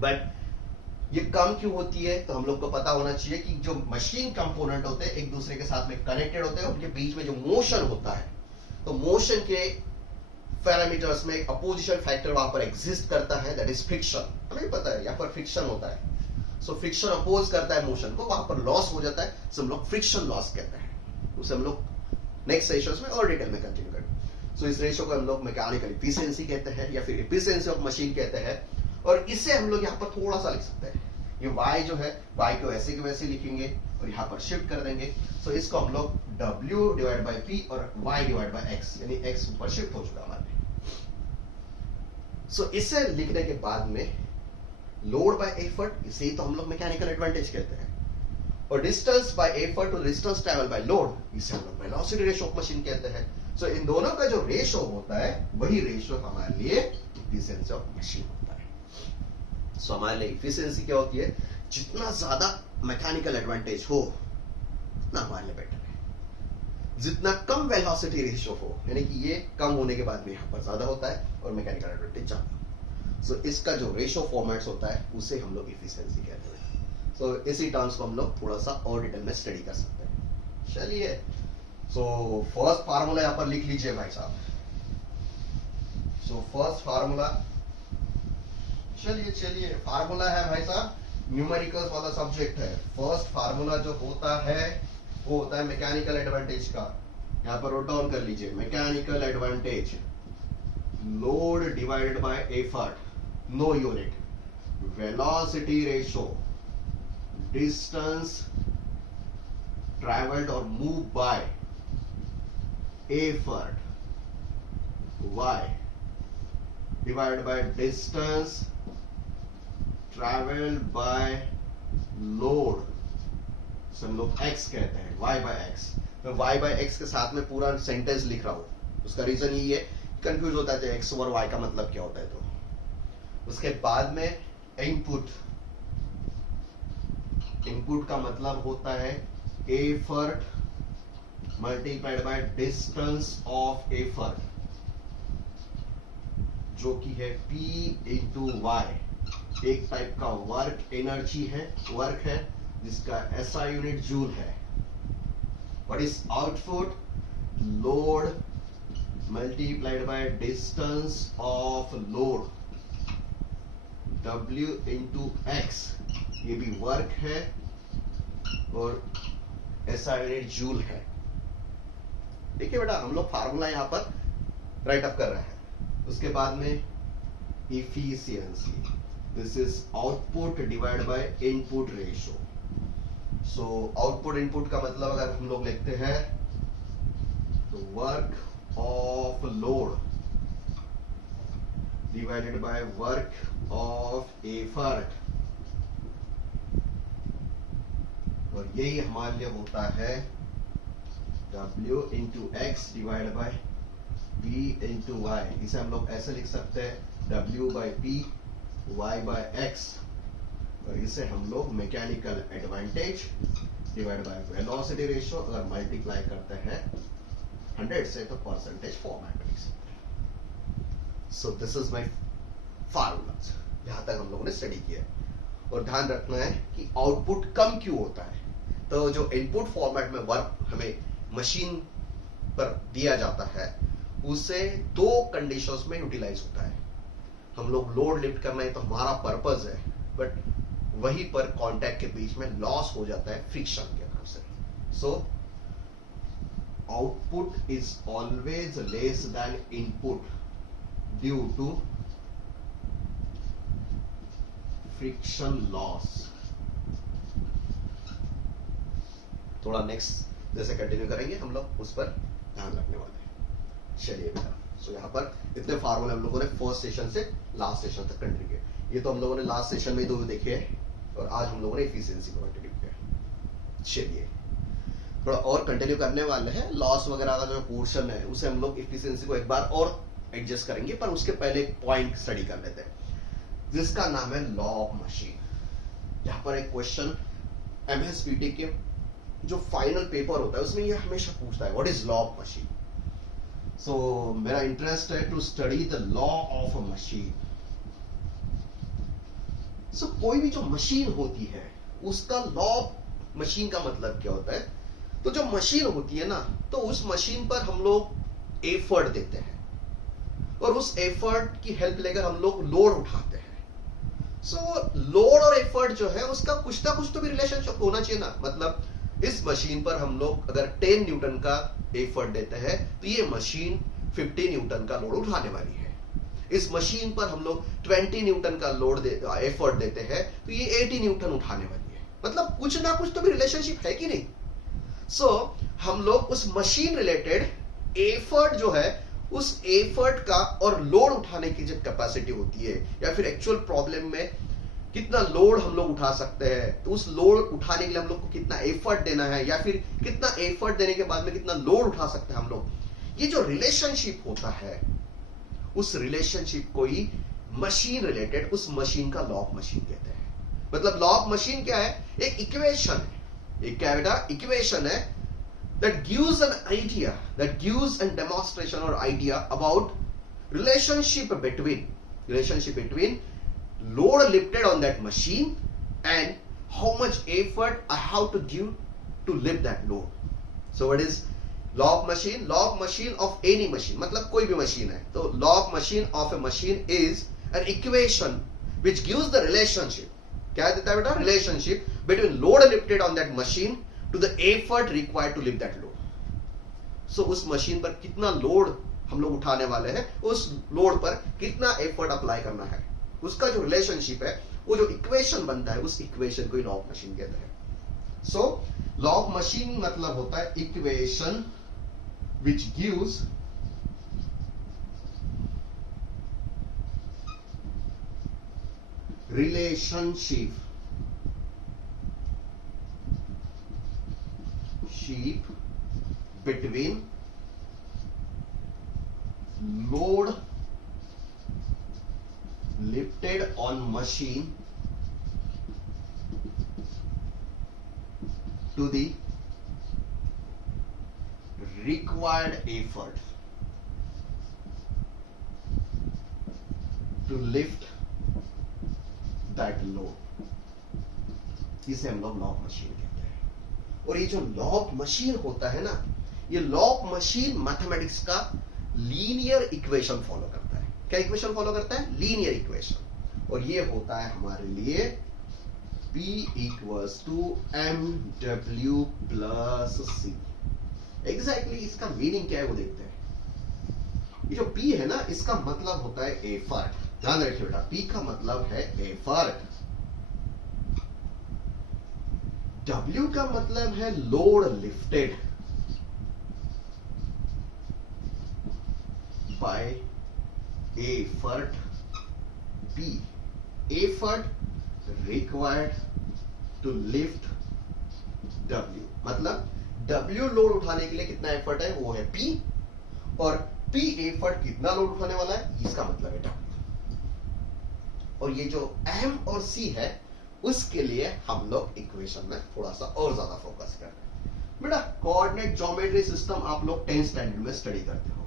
बट ये कम क्यों होती है? तो हम लोग को पता होना चाहिए कि जो मशीन कंपोनेंट होते हैं एक दूसरे के साथ में कनेक्टेड होते हैं, उनके बीच में जो मोशन होता है, तो मोशन के पैरामीटर्स में एक अपोजिशन फैक्टर वहां पर एग्जिस्ट करता है, दैट इज फ्रिक्शन. हमें पता है यहां पर फ्रिक्शन होता है. सो फ्रिक्शन अपोज करता है मोशन को, वहां पर लॉस हो जाता है, सो हम लोग फ्रिक्शन लॉस कहते हैं. उसे हम लोग नेक्स्ट सेशंस में और डिटेल में कंटिन्यू करेंगे. सो इस रेशियो को हम लोग मैकेनिकल एफिशिएंसी कहते हैं या फिर एफिशिएंसी ऑफ मशीन कहते हैं. और इसे हम लोग यहां पर थोड़ा सा लिख सकते हैं, ये y जो है y को ऐसे के वैसे लिखेंगे और यहाँ पर शिफ्ट कर देंगे। सो इसको हम लोग w डिवाइड बाई p और y डिवाइड बाई x, यानी x ऊपर शिफ्ट हो चुका हमारे। सो इसे लिखने के बाद में लोड बाय एफर्ट, इसे ही तो हम लोग मैकेनिकल एडवांटेज कहते हैं, और डिस्टेंस बाय एफर्ट और डिस्टेंस ट्रैवल बाय लोड, इसे हम लोग वेलोसिटी रेशियो ऑफ मशीन कहते हैं। सो इन दोनों का जो रेशियो होता है वही रेशियो हमारे लिए एफिशिएंसी ऑफ मशीन होता है। सो हमारे लिए एफिशिएंसी क्या होती है, जितना ज्यादा मैकेनिकल एडवांटेज हो उतना हमारे लिए बेटर है। जितना कम वेलोसिटी रेशियो हो, यानी कि ये कम होने के बाद में यहाँ पर ज्यादा होता है और मैकेनिकल एडवांटेज ज्यादा। सो इसका जो रेशियो फॉर्मेट्स होता है उसे हम लोग एफिशिएंसी कहते हैं। सो इसी टर्म्स को हम लोग थोड़ा सा और डिटेल में स्टडी कर सकते हैं। चलिए, सो फर्स्ट फार्मूला यहां पर लिख लीजिए भाई साहब। सो फर्स्ट फार्मूला, चलिए फार्मूला है भाई साहब, न्यूमेरिकल्स वाला सब्जेक्ट है। फर्स्ट फार्मूला जो होता है वो होता है मैकेनिकल एडवांटेज का। यहां पर नोट डाउन कर लीजिए, mechanical advantage load divided by effort, no unit, velocity ratio, distance travelled और move by effort y divided by distance traveled by load, से हम लोग x कहते हैं, y by x। मैं y by x के साथ में पूरा सेंटेंस लिख रहा हूं, उसका रीजन यही है, कंफ्यूज होता है तो x ओवर y का मतलब क्या होता है। तो उसके बाद में इनपुट का मतलब होता है effort multiplied by distance of effort, जो कि है P इंटू वाई, एक टाइप का वर्क एनर्जी है, वर्क है जिसका SI यूनिट जूल है। What is output, load multiplied by distance of load, W into x, ये भी वर्क है और SI यूनिट जूल है। देखिए बेटा, हम लोग फार्मूला यहां पर राइट अप कर रहे हैं। उसके बाद में efficiency, this is output divide by input ratio. So output input का मतलब अगर हम लोग लिखते हैं तो work of load divided by work of effort, और यही हमारे लिए होता है W into X divide by P into Y. इसे हम लोग ऐसे लिख सकते हैं W by P Y by X, और इसे हम लोग mechanical advantage divide by velocity ratio अगर मल्टीप्लाई करते हैं 100 से तो परसेंटेज फॉर्मेट में लिख सकते हैं। सो दिस इज माय फार्मूला, यहां तक हम लोगों ने स्टडी किया। और ध्यान रखना है कि आउटपुट कम क्यों होता है, तो जो इनपुट फॉर्मेट में वर्क हमें मशीन पर दिया जाता है उसे दो कंडीशंस में यूटिलाइज होता है। हम लोग लोड लिफ्ट करना है तो हमारा पर्पस है, बट वहीं पर कांटेक्ट के बीच में लॉस हो जाता है फ्रिक्शन के नाम से। So output is always less than input due to friction loss. थोड़ा नेक्स्ट जैसे कंटिन्यू करेंगे हम लोग उस पर ध्यान रखने वाले हैं। चलिए बेटा, सो यहाँ पर इतने फार्मूले हम लोगों ने फर्स्ट सेशन से लास्ट सेशन तक कंटिन्यू किया। ये तो हम लोगों ने लास्ट सेशन में दो देखे हैं और आज हम लोगों ने एफिशिएंसी को कंटिन्यू किया। चलिए थोड़ा और कंटिन्यू करने वाले हैं। लॉस वगैरह का जो पोर्शन है उसे हम लोग एफिशिएंसी को एक बार और एडजस्ट करेंगे, पर उसके पहले एक पॉइंट स्टडी कर लेते हैं जिसका नाम है लॉ ऑफ मशीन। यहाँ पर एक क्वेश्चन MSPT के जो फाइनल पेपर होता है उसमें ये हमेशा पूछता है what is law of machine. So मेरा इंटरेस्ट है to study the law of a machine. So कोई भी जो मशीन होती है उसका लॉ ऑफ मशीन का मतलब क्या होता है, तो जो मशीन होती है ना, तो उस मशीन पर हम लोग एफर्ट देते हैं और उस एफर्ट की हेल्प लेकर हम लोग लोड उठाते हैं। सो लोड और एफर्ट जो है उसका कुछ ना कुछ तो भी रिलेशनशिप होना चाहिए ना। मतलब इस मशीन पर हम लोग अगर 10 न्यूटन का एफर्ट देते हैं तो ये मशीन 50 न्यूटन का लोड उठाने वाली है। इस मशीन पर हम लोग 20 न्यूटन का लोड एफर्ट देते हैं तो ये 80 न्यूटन उठाने वाली है। मतलब कुछ ना कुछ तो भी रिलेशनशिप है कि नहीं। सो हम लोग उस मशीन रिलेटेड एफर्ट जो है, उस एफर्ट का और लोड उठाने की जो कैपेसिटी होती है, या फिर एक्चुअल प्रॉब्लम में कितना लोड हम लोग उठा सकते हैं, तो उस लोड उठाने के लिए हम लोग को कितना एफर्ट देना है, या फिर कितना एफर्ट देने के बाद में कितना लोड उठा सकते हैं हम लोग, ये जो रिलेशनशिप होता है उस रिलेशनशिप को ही मशीन रिलेटेड, उस मशीन का लॉ ऑफ मशीन कहते हैं। मतलब लॉ ऑफ मशीन क्या है? एक इक्वेशन है, एक क्या बेटा? इक्वेशन है that gives an idea, that gives a demonstration or idea about relationship between load lifted on that machine and how much effort I have to give to lift that load. So what is law of machine? Law of machine of any machine, मतलब कोई भी machine है तो law of machine of a machine is an equation which gives the relationship, क्या देता है बेटा? relationship between load lifted on that machine to the effort required to lift that load. So उस मशीन पर कितना load हम लोग उठाने वाले हैं, उस लोड पर कितना एफर्ट अप्लाई करना है, उसका जो रिलेशनशिप है, वो जो इक्वेशन बनता है, उस इक्वेशन को लॉ ऑफ मशीन कहते हैं। सो लॉ ऑफ मशीन मतलब होता है equation which gives relationship between load lifted on machine to the required effort to lift that load, इसे हम लोग लॉ ऑफ मशीन कहते हैं। और ये जो लॉ ऑफ मशीन होता है ना, ये लॉ ऑफ मशीन मैथमेटिक्स का लीनियर इक्वेशन फॉलो करता है। क्या इक्वेशन फॉलो करता है? Linear equation. और ये होता है हमारे लिए P equals to mw plus c। Exactly इसका मीनिंग क्या है वो देखते हैं। ये जो P है ना, इसका मतलब होता है एफर्ट। ध्यान रखिए बेटा, P का मतलब है एफर्ट, W का मतलब है load lifted by effort P, effort required to lift W। मतलब W लोड उठाने के लिए कितना एफर्ट है वो है P, और P एफर्ट कितना लोड उठाने वाला है इसका मतलब है W। और ये जो M और C है उसके लिए हम लोग इक्वेशन में थोड़ा सा और ज्यादा फोकस कर रहे हैं। बेटा कोऑर्डिनेट ज्योमेट्री सिस्टम आप लोग 10th स्टैंडर्ड में स्टडी करते हो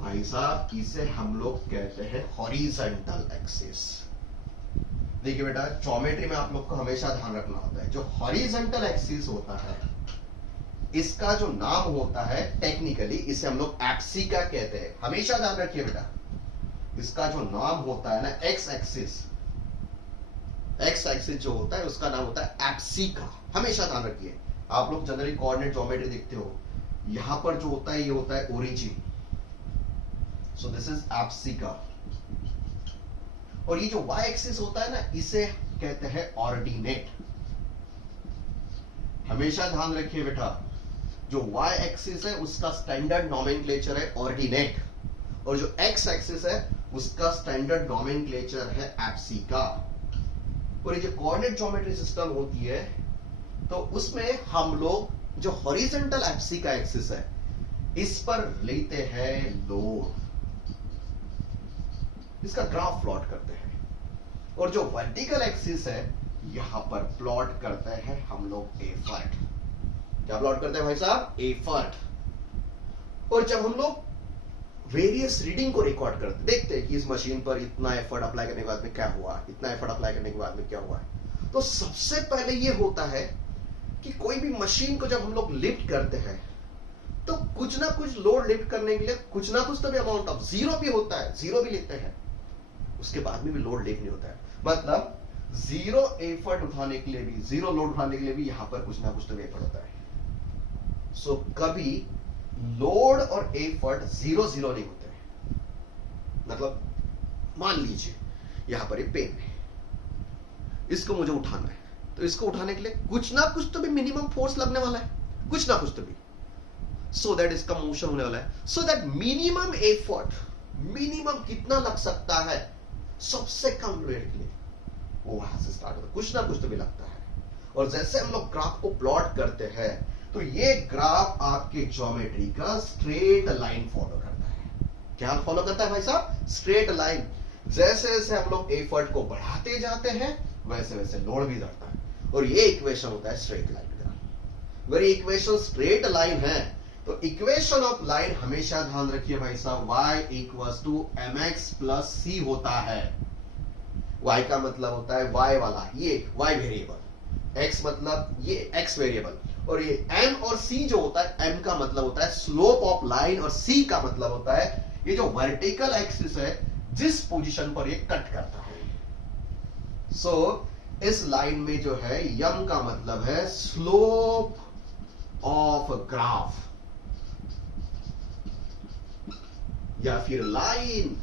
भाई साहब, इसे हम लोग कहते हैं हॉरिजॉन्टल एक्सिस। देखिए बेटा, ज्योमेट्री में आप लोग को हमेशा ध्यान रखना होता है, जो हॉरिजॉन्टल एक्सिस होता है इसका जो नाम होता है टेक्निकली, इसे हम लोग एप्सिका कहते हैं। हमेशा ध्यान रखिए बेटा, इसका जो नाम होता है ना एक्स एक्सिस, एक्स एक्सिस जो होता है उसका नाम होता है एप्सिका। हमेशा ध्यान रखिए, आप लोग जनरली कोऑर्डिनेट ज्योमेट्री देखते हो, यहां पर जो होता है ये होता है ओरिजिन, सो दिस इज एप्सिका। और ये जो वाई एक्सिस होता है ना, इसे कहते हैं ऑर्डिनेट। हमेशा ध्यान रखिए बेटा, जो वाई एक्सिस है उसका स्टैंडर्ड नोमेनक्लेचर है ऑर्डिनेट, और जो एक्स एक्सिस है उसका स्टैंडर्ड नोमेनक्लेचर है एप्सिका। और ये जो कोऑर्डिनेट ज्योमेट्री सिस्टम होती है तो उसमें हम लोग जो हॉरिजॉन्टल एप्सिका एक्सिस है इस पर लेते हैं लोड, इसका ग्राफ प्लॉट करते हैं, और जो वर्टिकल एक्सिस है यहां पर प्लॉट करते हैं हम लोग एफर्ट। क्या प्लॉट करते हैं भाई साहब? एफर्ट। और जब हम लोग वेरियस रीडिंग को रिकॉर्ड करते देखते हैं कि इस मशीन पर इतना एफर्ट अप्लाई करने के बाद में क्या हुआ, इतना एफर्ट अप्लाई करने के बाद में क्या हुआ, तो सबसे पहले यह होता है कि कोई भी मशीन को जब हम लोग लिफ्ट करते हैं तो कुछ ना कुछ लोड लिफ्ट करने के लिए कुछ ना कुछ तो भी अमाउंट ऑफ जीरो भी होता है, जीरो भी लेते हैं, उसके बाद में भी लोड लिफ्ट नहीं होता है। मतलब जीरो एफर्ट उठाने के लिए भी, जीरो लोड उठाने के लिए भी यहां पर कुछ ना कुछ तो एफर्ट होता है। सो कभी लोड और एफर्ट जीरो जीरो नहीं होते, मतलब मान लीजिए यहां पर ये पेन है, इसको मुझे उठाना है, तो इसको उठाने के लिए कुछ ना कुछ तो भी मिनिमम फोर्स लगने वाला है, कुछ ना कुछ तो भी, सो दैट इसका मोशन होने वाला है। So that minimum effort, minimum कितना लग सकता है सबसे कम वेट के लिए, वो वहां से स्टार्ट होता है, कुछ ना कुछ तो भी लगता है। और जैसे हम लोग ग्राफ को प्लॉट करते हैं तो ये ग्राफ आपके ज्योमेट्री का स्ट्रेट लाइन फॉलो करता है। क्या फॉलो करता है भाई साहब? Straight line. जैसे जैसे हम लोग एफर्ट को बढ़ाते जाते हैं वैसे वैसे लोड भी बढ़ता है, और ये इक्वेशन होता है स्ट्रेट लाइन का। अगर ये इक्वेशन स्ट्रेट लाइन है तो इक्वेशन ऑफ लाइन हमेशा ध्यान रखिए भाई साहब, y equals to mx plus c होता है। y का मतलब होता है y वाला, ये y वेरिएबल, x मतलब ये x वेरिएबल, और ये m और c जो होता है, m का मतलब होता है स्लोप ऑफ लाइन, और c का मतलब होता है ये जो वर्टिकल एक्सिस है जिस पोजीशन पर ये कट करता है। सो इस लाइन में जो है m का मतलब है स्लोप ऑफ ग्राफ या फिर line,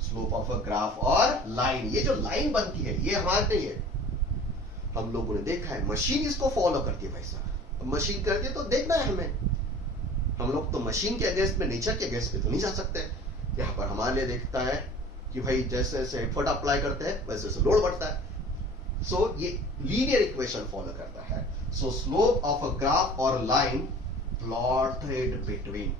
slope of a graph और लाइन। ये जो लाइन बनती है ये हमारे नहीं है, हम लोगों ने देखा है, मशीन इसको फॉलो करती है भाई साहब। मशीन करती है तो देखना है हमें, हम लोग तो मशीन के अगेंस्ट में, नेचर के अगेंस्ट में तो नहीं जा सकते। यहां पर हमारे लिए देखता है कि भाई जैसे जैसे एफर्ट अप्लाई करते हैं वैसे वैसे लोड बढ़ता है। सो ये लीनियर इक्वेशन फॉलो करता है। So slope of a graph और line plotted between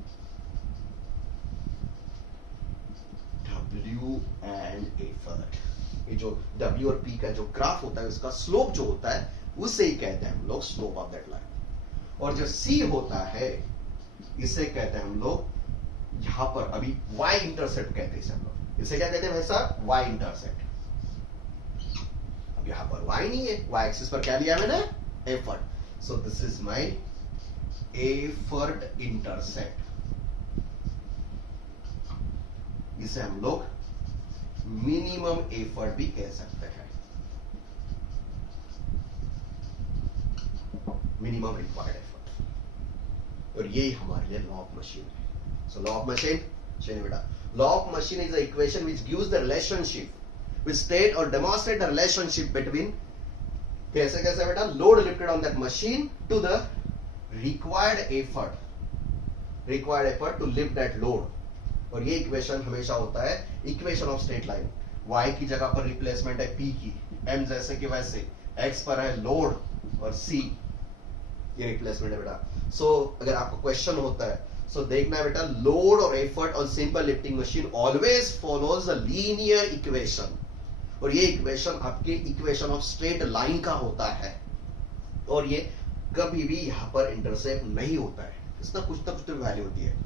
W and effort. ये जो W और P का जो ग्राफ होता है उसका स्लोप जो होता है उसे ही कहते हैं हम लोग स्लोप ऑफ दैट लाइन। और जो C होता है इसे कहते हैं हम लोग, यहां पर अभी Y इंटरसेप्ट कहते हैं इसे हम लोग, इसे क्या कहते हैं भाई साहब? Y intercept. अब यहां पर Y नहीं है, Y एक्सिस पर क्या लिया मैंने? Effort. So this is my effort intercept. इसे हम लोग मिनिमम एफर्ट भी कह सकते हैं, मिनिमम रिक्वायर्ड एफर्ट। और यही हमारे लिए लॉ ऑफ मशीन है। सो लॉ ऑफ मशीन, चलिए बेटा, law of machine is the equation which gives the relationship which state और डेमोन्स्ट्रेट द रिलेशनशिप बिटवीन, कैसे कैसे बेटा, load lifted on that machine to the required effort to lift that load. और ये equation हमेशा होता है equation of straight line. y की जगह पर रिप्लेसमेंट है p की, m जैसे कि वैसे, x पर है लोड और c ये रिप्लेसमेंट है बेटा। सो अगर आपको क्वेश्चन होता है सो देखना है बेटा, लोड और effort on simple lifting machine always follows a linear equation. और ये इक्वेशन आपके इक्वेशन ऑफ स्ट्रेट लाइन का होता है, और ये कभी भी यहां पर इंटरसेप्ट नहीं होता है, इसका कुछ ना कुछ तो वैल्यू होती है।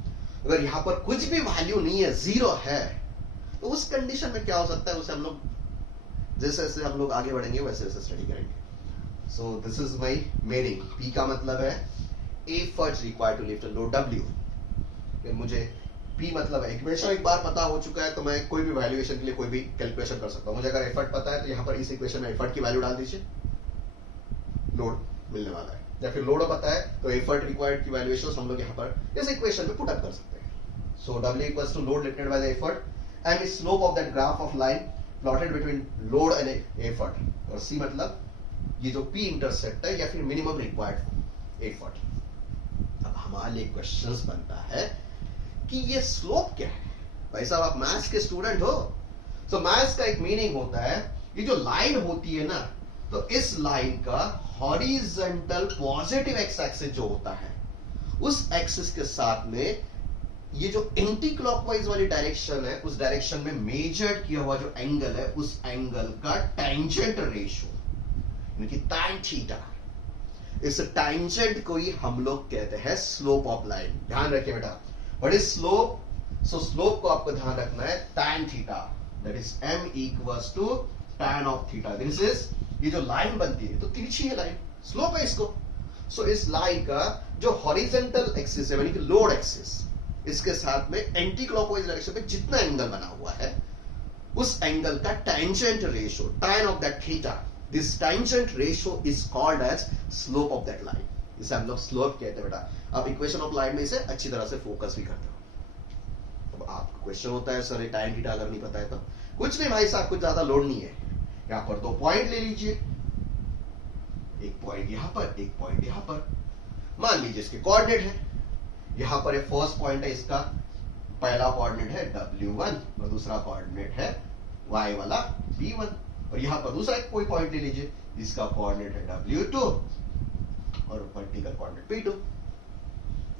अगर यहां पर कुछ भी वैल्यू नहीं है, जीरो है, तो उस कंडीशन में क्या हो सकता है उसे हम लोग जैसे जैसे हम लोग आगे बढ़ेंगे वैसे वैसे स्टडी करेंगे। So this is my meaning. P का मतलब है effort required to lift a load W। फिर मुझे P मतलब है, इक्वेशन एक बार पता हो चुका है तो मैं कोई भी वैल्यूएशन के लिए कोई भी कैलकुलेशन कर सकता हूं। मुझे अगर एफर्ट पता है तो यहां पर इस इक्वेशन में एफर्ट की वैल्यू डाल दीजिए, लोड मिलने वाला है। या फिर लोड पता है तो एफर्ट रिक्वायर्ड की वैल्यूएशन हम लोग यहां पर इस इक्वेशन में पुट अप कर सकते हैं। So W equals to load lifted by the effort, and is slope of that graph of line plotted between load and effort। और C मतलब ये जो P इंटरसेप्ट है या फिर मिनिमम रिक्वायर्ड एफर्ट। अब हमारे लिए क्वेश्चंस बनता है कि ये स्लोप क्या है। भाई साहब आप मैथ्स के स्टूडेंट हो, तो मैथ्स का एक मीनिंग होता है, ये जो लाइन होती है ना, तो इस लाइन का हॉरिजॉन्टल पॉजिटिव एक्स एक्सिस जो होता है उस एक्सिस के साथ में ये जो एंटी क्लॉकवाइज वाली डायरेक्शन है उस डायरेक्शन में मेजर किया हुआ जो एंगल है उस एंगल का टेंजेंट रेशियो यानी कि tan थीटा, इस टेंजेंट को ही हम लोग कहते हैं स्लोप ऑफ लाइन। ध्यान रखिए बेटा, what is slope? So slope को आपको ध्यान रखना है tan theta, that is m equals to tan of theta. This is, ये जो लाइन बनती है तो तिरछी है लाइन, स्लोप है इसको। सो इस लाइन का जो हॉरिजॉन्टल एक्सिस है यानी कि लोड एक्सिस, इसके साथ में एंटी क्लॉकवाइज डायरेक्शन में जितना एंगल बना हुआ है उस एंगल का tangent ratio, tan of that theta, this tangent ratio is called as slope of that line. इसे हम लोग स्लोप कहते हैं बेटा। आप इक्वेशन ऑफ लाइन में इसे अच्छी तरह से फोकस भी करते हो। अब आप क्वेश्चन होता है सर tan थीटा अगर नहीं पता है तो कुछ नहीं भाई साहब, कुछ ज्यादा लोड नहीं है। यहाँ पर 2 पॉइंट ले लीजिए, एक पॉइंट यहाँ पर, एक पॉइंट यहाँ पर। मान लीजिए इसके कोऑर्डिनेट है, यहाँ पर फर्स्ट पॉइंट है, इसका पहला कोऑर्डिनेट है W1 और दूसरा कोऑर्डिनेट है y वाला B1, और यहाँ पर दूसरा कोई पॉइंट ले लीजिए, इसका कोऑर्डिनेट है W2 और वर्टिकल कोऑर्डिनेट P2।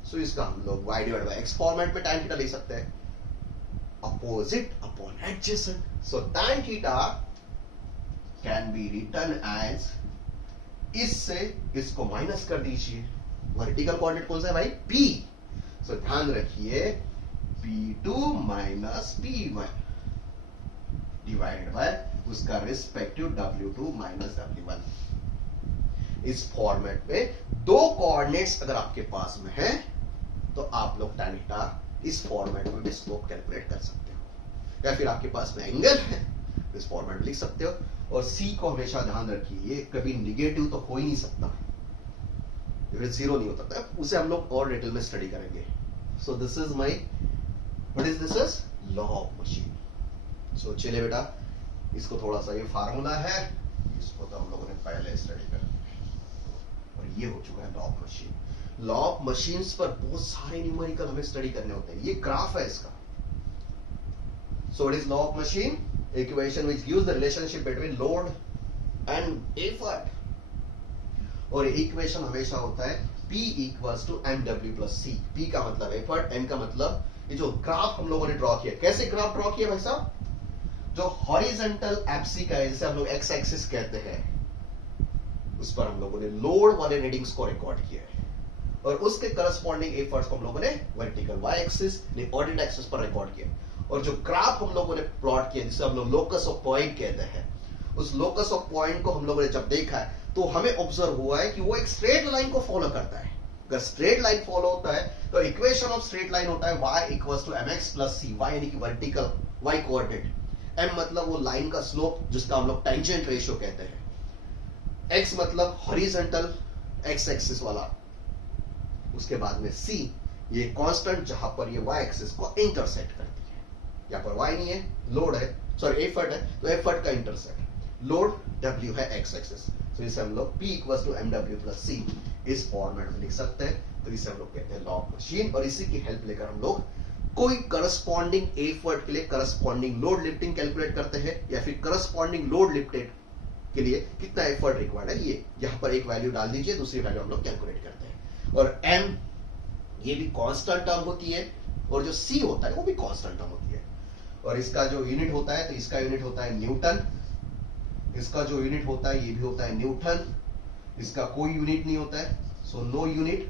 सो इसका हम लोग y divide by x format में tan थीटा लिख सकते हैं, opposite upon adjacent. So tan theta can be written as, इससे इसको माइनस कर दीजिए, वर्टिकल कोऑर्डिनेट कौन सा है भाई, P। सो ध्यान रखिए P2 minus P1 divided by उसका रिस्पेक्टिव W2 माइनस W1। इस फॉर्मेट में 2 कोऑर्डिनेट्स अगर आपके पास में है तो आप लोग tan थीटा इस फॉर्मेट में भी इसको कैलकुलेट कर सकते हो, या फिर आपके पास में एंगल है इस फॉर्मेट में लिख सकते हो। और C को हमेशा ध्यान रखिए, ये कभी निगेटिव तो हो ही नहीं सकता, जीरो नहीं होता, उसे हम लोग और डिटेल में स्टडी करेंगे। So this is my, what is this is law of machine. So चलिए बेटा, इसको थोड़ा सा, ये फार्मूला है, इसको तो हम लोगों ने पहले स्टडी कर लिया और ये हो चुका है law of machine. Law of machines पर बहुत सारे न्यूमेरिकल हमें स्टडी करने होते हैं। ये ग्राफ है इसका। So it is law of machine, equation which gives the relationship between load and effort, और इक्वेशन हमेशा होता है P equals to mw plus c। P का मतलब एफर्ट, m का मतलब, ये जो ग्राफ हम लोगों ने ड्रॉ किया, कैसे ग्राफ ड्रॉ किया भाई साहब, जो हॉरिजॉन्टल एक्सिस का है, जिसे हम लोग एक्स एक्सिस कहते हैं, उस पर हम लोगों ने लोड वाले रीडिंग्स को रिकॉर्ड किया है, और उसके करस्पॉन्डिंग एफर्ट्स को हम लोगों ने वर्टिकल वाई एक्सिस ने ऑर्डिनेट एक्सिस पर रिकॉर्ड किया। और जो ग्राफ हम लोगों ने प्लॉट किया, जिसे हम लोग लोकस ऑफ पॉइंट कहते हैं, उस लोकस ऑफ पॉइंट को हम लोगों ने जब देखा है तो हमें ऑब्जर्व हुआ है कि वो एक स्ट्रेट लाइन को फॉलो करता है। अगर स्ट्रेट लाइन फॉलो होता है तो इक्वेशन ऑफ स्ट्रेट लाइन होता है y equals to mx plus c, y यानी कि वर्टिकल y कोऑर्डिनेट, m मतलब वो लाइन का स्लोप जिसका हम लोग टेंजेंट रेशियो कहते हैं, x मतलब हॉरिजॉन्टल x एक्सिस वाला, उसके बाद में c ये कांस्टेंट जहां पर ये y एक्सिस को इंटरसेक्ट करती है। यहाँ पर y नहीं है, लोड है, सॉरी एफर्ट है, तो एफर्ट का इंटरसेक्ट, लोड w है x एक्सिस, तो इसे हम लोग P equals to mw plus c इस फॉर्मेट में लिख सकते हैं। तो इसे हम लोग कहते हैं लॉ ऑफ मशीन, और इसी की हेल्प लेकर हम लोग कोई करस्पॉन्डिंग एफर्ट के लिए करस्पॉन्डिंग लोड लिफ्टिंग कैलकुलेट करते हैं, या फिर करस्पॉन्डिंग लोड लिफ्टेड के लिए कितना एफर्ट रिक्वायर्ड है, ये यहाँ पर एक वैल्यू डाल दीजिए, दूसरी वैल्यू हम लोग कैलकुलेट करते हैं। और m ये भी कांस्टेंट टर्म होती है, और जो c होता है वो भी कांस्टेंट टर्म होती है, और इसका जो यूनिट होता है, तो इसका यूनिट होता है न्यूटन, इसका जो यूनिट होता है ये भी होता है न्यूटन, इसका कोई यूनिट नहीं होता है, सो नो यूनिट,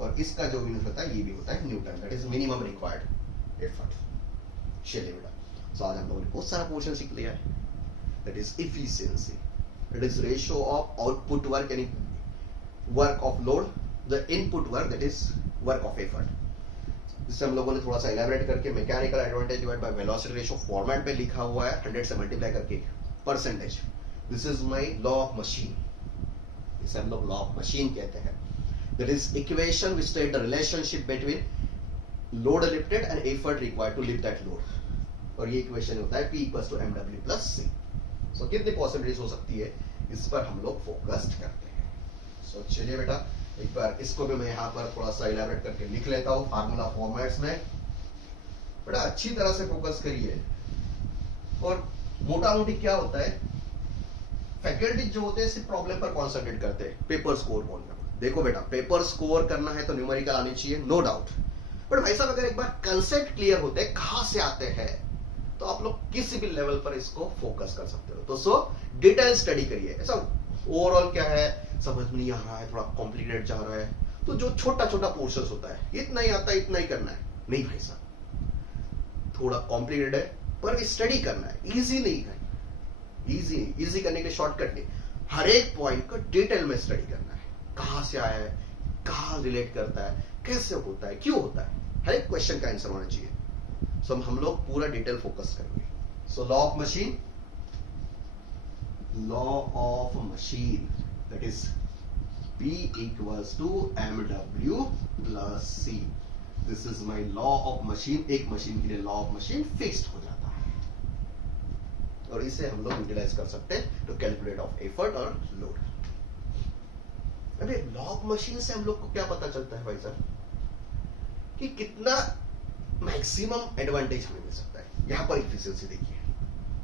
और इसका जो यूनिट होता है ये भी होता है Newton, that is minimum required effort. चलिए बेटा, सो आज हम लोगों ने बहुत सारा पोर्शन सीख लिया है, that is efficiency, it is ratio of output work यानी work of load, the input work that is work of effort, जिससे हम लोगों ने थोड़ा सा इलैबोरेट करके mechanical advantage divide by velocity ratio format में लिखा हुआ है, 100 से मल्टीप्लाई करके percentage. This is my law of machine, इसे हम लोग लॉ ऑफ मशीन कहते हैं। That is equation which state the relationship between load lifted and effort required to lift that load, और ये इक्वेशन होता है P equals to mw plus c। So कितनी पॉसिबिलिटीज हो सकती है, इस पर हम लोग फोकस करते हैं। सो चलिए बेटा, एक बार इसको भी मैं यहाँ पर थोड़ा सा इलैबोरेट करके लिख लेता हूँ फार्मूला फॉर्मेट्स में। बड़ा अच्छी तरह से फोकस करिए, और मोटा मोटी क्या होता है, फैकल्टी जो होते हैं सिर्फ प्रॉब्लम पर कॉन्सेंट्रेट करते हैं, पेपर स्कोर करना। देखो बेटा, पेपर स्कोर करना है तो न्यूमेरिकल आनी चाहिए, नो डाउट, बट भाई साहब अगर एक बार कंसेप्ट क्लियर होते हैं कहां से आते हैं, तो आप लोग किसी भी लेवल पर इसको फोकस कर सकते हो। तो सो डिटेल स्टडी करिए, ऐसा ओवरऑल क्या है समझ में नहीं आ रहा है, थोड़ा कॉम्प्लिकेटेड जा रहा है, तो जो छोटा छोटा पोर्शन होता है, इतना ही आता है इतना ही करना है, नहीं भाई साहब थोड़ा कॉम्प्लिकेटेड है पर स्टडी करना है, इजी नहीं है, इजी करने के लिए शॉर्टकट नहीं, हर एक पॉइंट को डिटेल में स्टडी करना है, कहां से आया है, कहां रिलेट करता है, कैसे होता है, क्यों होता है, हर एक क्वेश्चन का आंसर होना चाहिए। सो हम लोग पूरा डिटेल फोकस करेंगे। So law of machine, law of machine that is P equals to mw plus c। This is my law of machine. एक मशीन के लिए लॉ ऑफ मशीन फिक्स्ड हो जाता है और इसे हम लोग यूटिलाइज कर सकते हैं टू कैलकुलेट ऑफ एफर्ट और लोड। अभी लॉ ऑफ मशीन से हम लोग को क्या पता चलता है भाई साहब कि कितना मैक्सिमम एडवांटेज हमें मिल सकता है। यहां पर इफिशियंसी देखिए,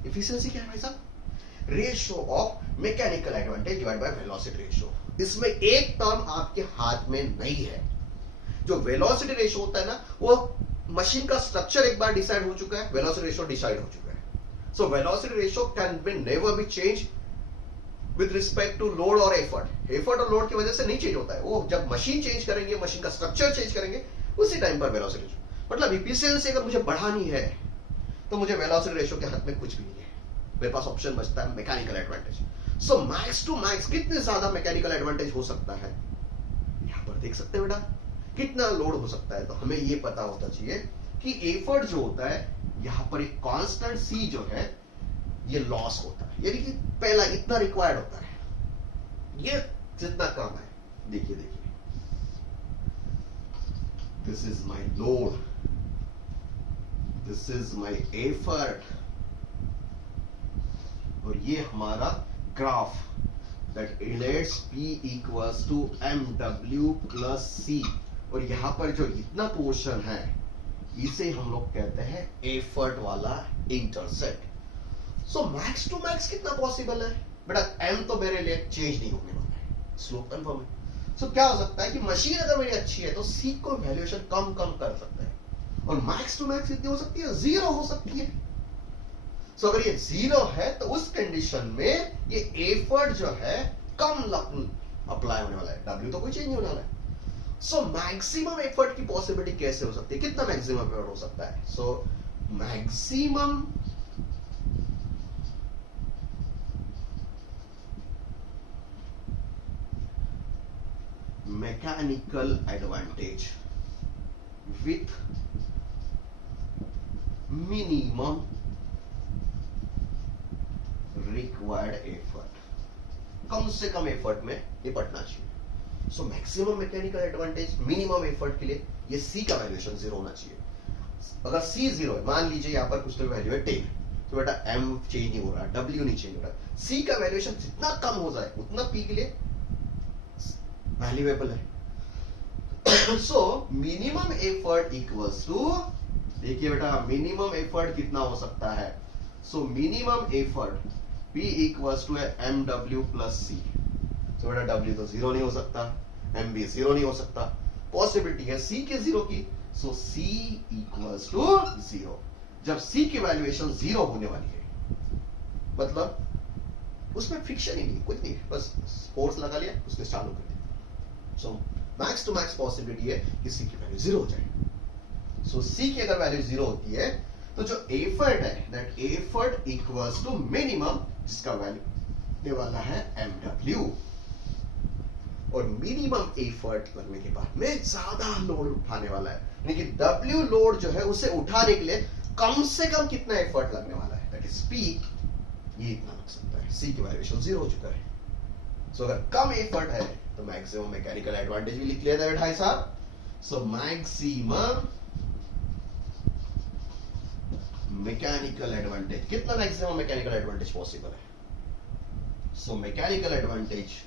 इफिशियंसी क्या है भाई साहब? Ratio of mechanical advantage divide by velocity ratio. इसमें एक टर्म आपके हाथ में नहीं है। जो वेलोसिटी रेशियो होता है ना, वो मशीन का स्ट्रक्चर एक बार डिसाइड हो चुका है, वेलोसिटी रेशियो डिसाइड हो चुका है। So velocity ratio can be never be change with respect to load और एफर्ट। एफर्ट और लोड की वजह से नहीं चेंज होता है, वो जब मशीन चेंज करेंगे, मशीन का स्ट्रक्चर चेंज करेंगे, उसी टाइम पर वेलोसिटी रेशियो। मतलब इफिशियंसी अगर मुझे बढ़ानी है तो मुझे वेलोसिटी रेशियो के हाथ में कुछ भी नहीं है, मेरे पास ऑप्शन बचता है mechanical advantage. So max to max कितने ज्यादा मैकेनिकल एडवांटेज हो सकता है, यहां पर देख सकते हैं बेटा कितना लोड हो सकता है। तो हमें यह पता होता चाहिए कि एफर्ट जो होता है, यहां पर एक कांस्टेंट सी जो है ये लॉस होता है, यानी कि पहला इतना रिक्वायर्ड होता है, ये जितना कम है। देखिए देखिए, this is my load, this is my effort, और ये हमारा graph that relates P equals to MW plus C। और यहां पर जो इतना पोर्शन है इसे हम लोग कहते हैं एफर्ट वाला intercept. So max to max कितना पॉसिबल है बेटा? M तो मेरे लिए चेंज नहीं होने वाला है, स्लोप कंफर्म है। सो क्या हो सकता है कि मशीन अगर मेरी अच्छी है तो C को वैल्यूएशन कम कम कर सकता है, और मैक्स टू मैक्स कितनी हो सकती है? 0 हो सकती है। सो अगर ये 0 है तो उस कंडीशन में ये एफर्ट जो है कम अप्लाई होने वाला है, W तो कोई चेंज नहीं होने वाला है। सो मैक्सिमम एफर्ट की पॉसिबिलिटी कैसे हो सकती है? कितना मैक्सिमम एफर्ट हो सकता है? So maximum mechanical advantage with minimum required effort. कम से कम एफर्ट में निपटना चाहिए। So maximum mechanical advantage minimum effort के लिए ये C का वैल्यूएशन 0 होना चाहिए। अगर C 0 है, मान लीजिए यहां पर कुछ तो वैल्यू है 10, तो बेटा M चेंज नहीं हो रहा, W नहीं चेंज हो रहा। C का वैल्यूएशन जितना कम हो जाए उतना P के लिए वैल्यूएबल है। So minimum effort equals to, देखिए बेटा मिनिमम एफर्ट कितना हो सकता है? So minimum effort P equals to MW plus C। तो बेटा W तो 0 नहीं हो सकता, M भी 0 नहीं हो सकता, पॉसिबिलिटी है C के 0 की। सो C इक्वल्स टू 0। जब C की वैल्यूएशन 0 होने वाली है, मतलब उसमें फ्रिक्शन ही नहीं, कुछ नहीं, बस फोर्स लगा लिया, उसने चालू कर दिया। सो मैक्स टू मैक्स पॉसिबिलिटी है कि C की वैल्यू 0 हो जाए। सो C की अगर वैल्यू 0 होती है तो जो एफर्ट है, that effort equals to minimum, जिसका वैल्यू वाला है MW, और मिनिमम एफर्ट लगने के बाद में ज्यादा लोड उठाने वाला है, यानी कि W लोड जो है उसे उठाने के लिए कम से कम कितना एफर्ट लगने वाला है, दैट इज P, ये इतना लग सकता है। C की वैल्यूएशन 0 हो चुका है। सो अगर कम एफर्ट है तो मैक्सिमम मैकेनिकल एडवांटेज भी लिख लिया था भाई साहब। सो मैक्सिमम मैकेनिकल एडवांटेज, कितना मैक्सिमम मैकेनिकल एडवांटेज पॉसिबल है? सो मैकेनिकल एडवांटेज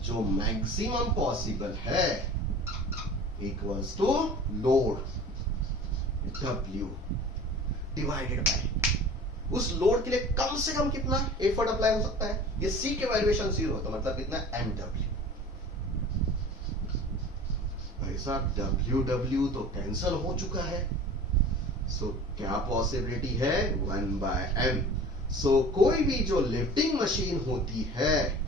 जो मैक्सिमम पॉसिबल है equals to load W divided by उस लोड के लिए कम से कम कितना एफर्ट अप्लाई हो सकता है। ये C के वैल्यूएशन 0 तो मतलब कितना MW। भाई साहब W तो कैंसल हो चुका है, सो क्या पॉसिबिलिटी है? 1/m। सो कोई भी जो लिफ्टिंग मशीन होती है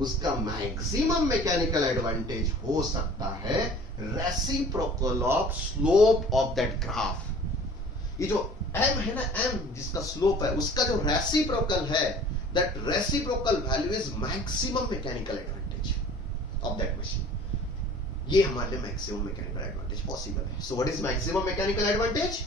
उसका मैक्सिमम मैकेनिकल एडवांटेज हो सकता है reciprocal of slope of that graph. ये जो m है ना, m जिसका स्लोप है, उसका जो रेसिप्रोकल है, that reciprocal value is maximum mechanical advantage of that machine. ये हमारे लिए मैक्सिमम मैकेनिकल एडवांटेज पॉसिबल है। So what is maximum mechanical advantage?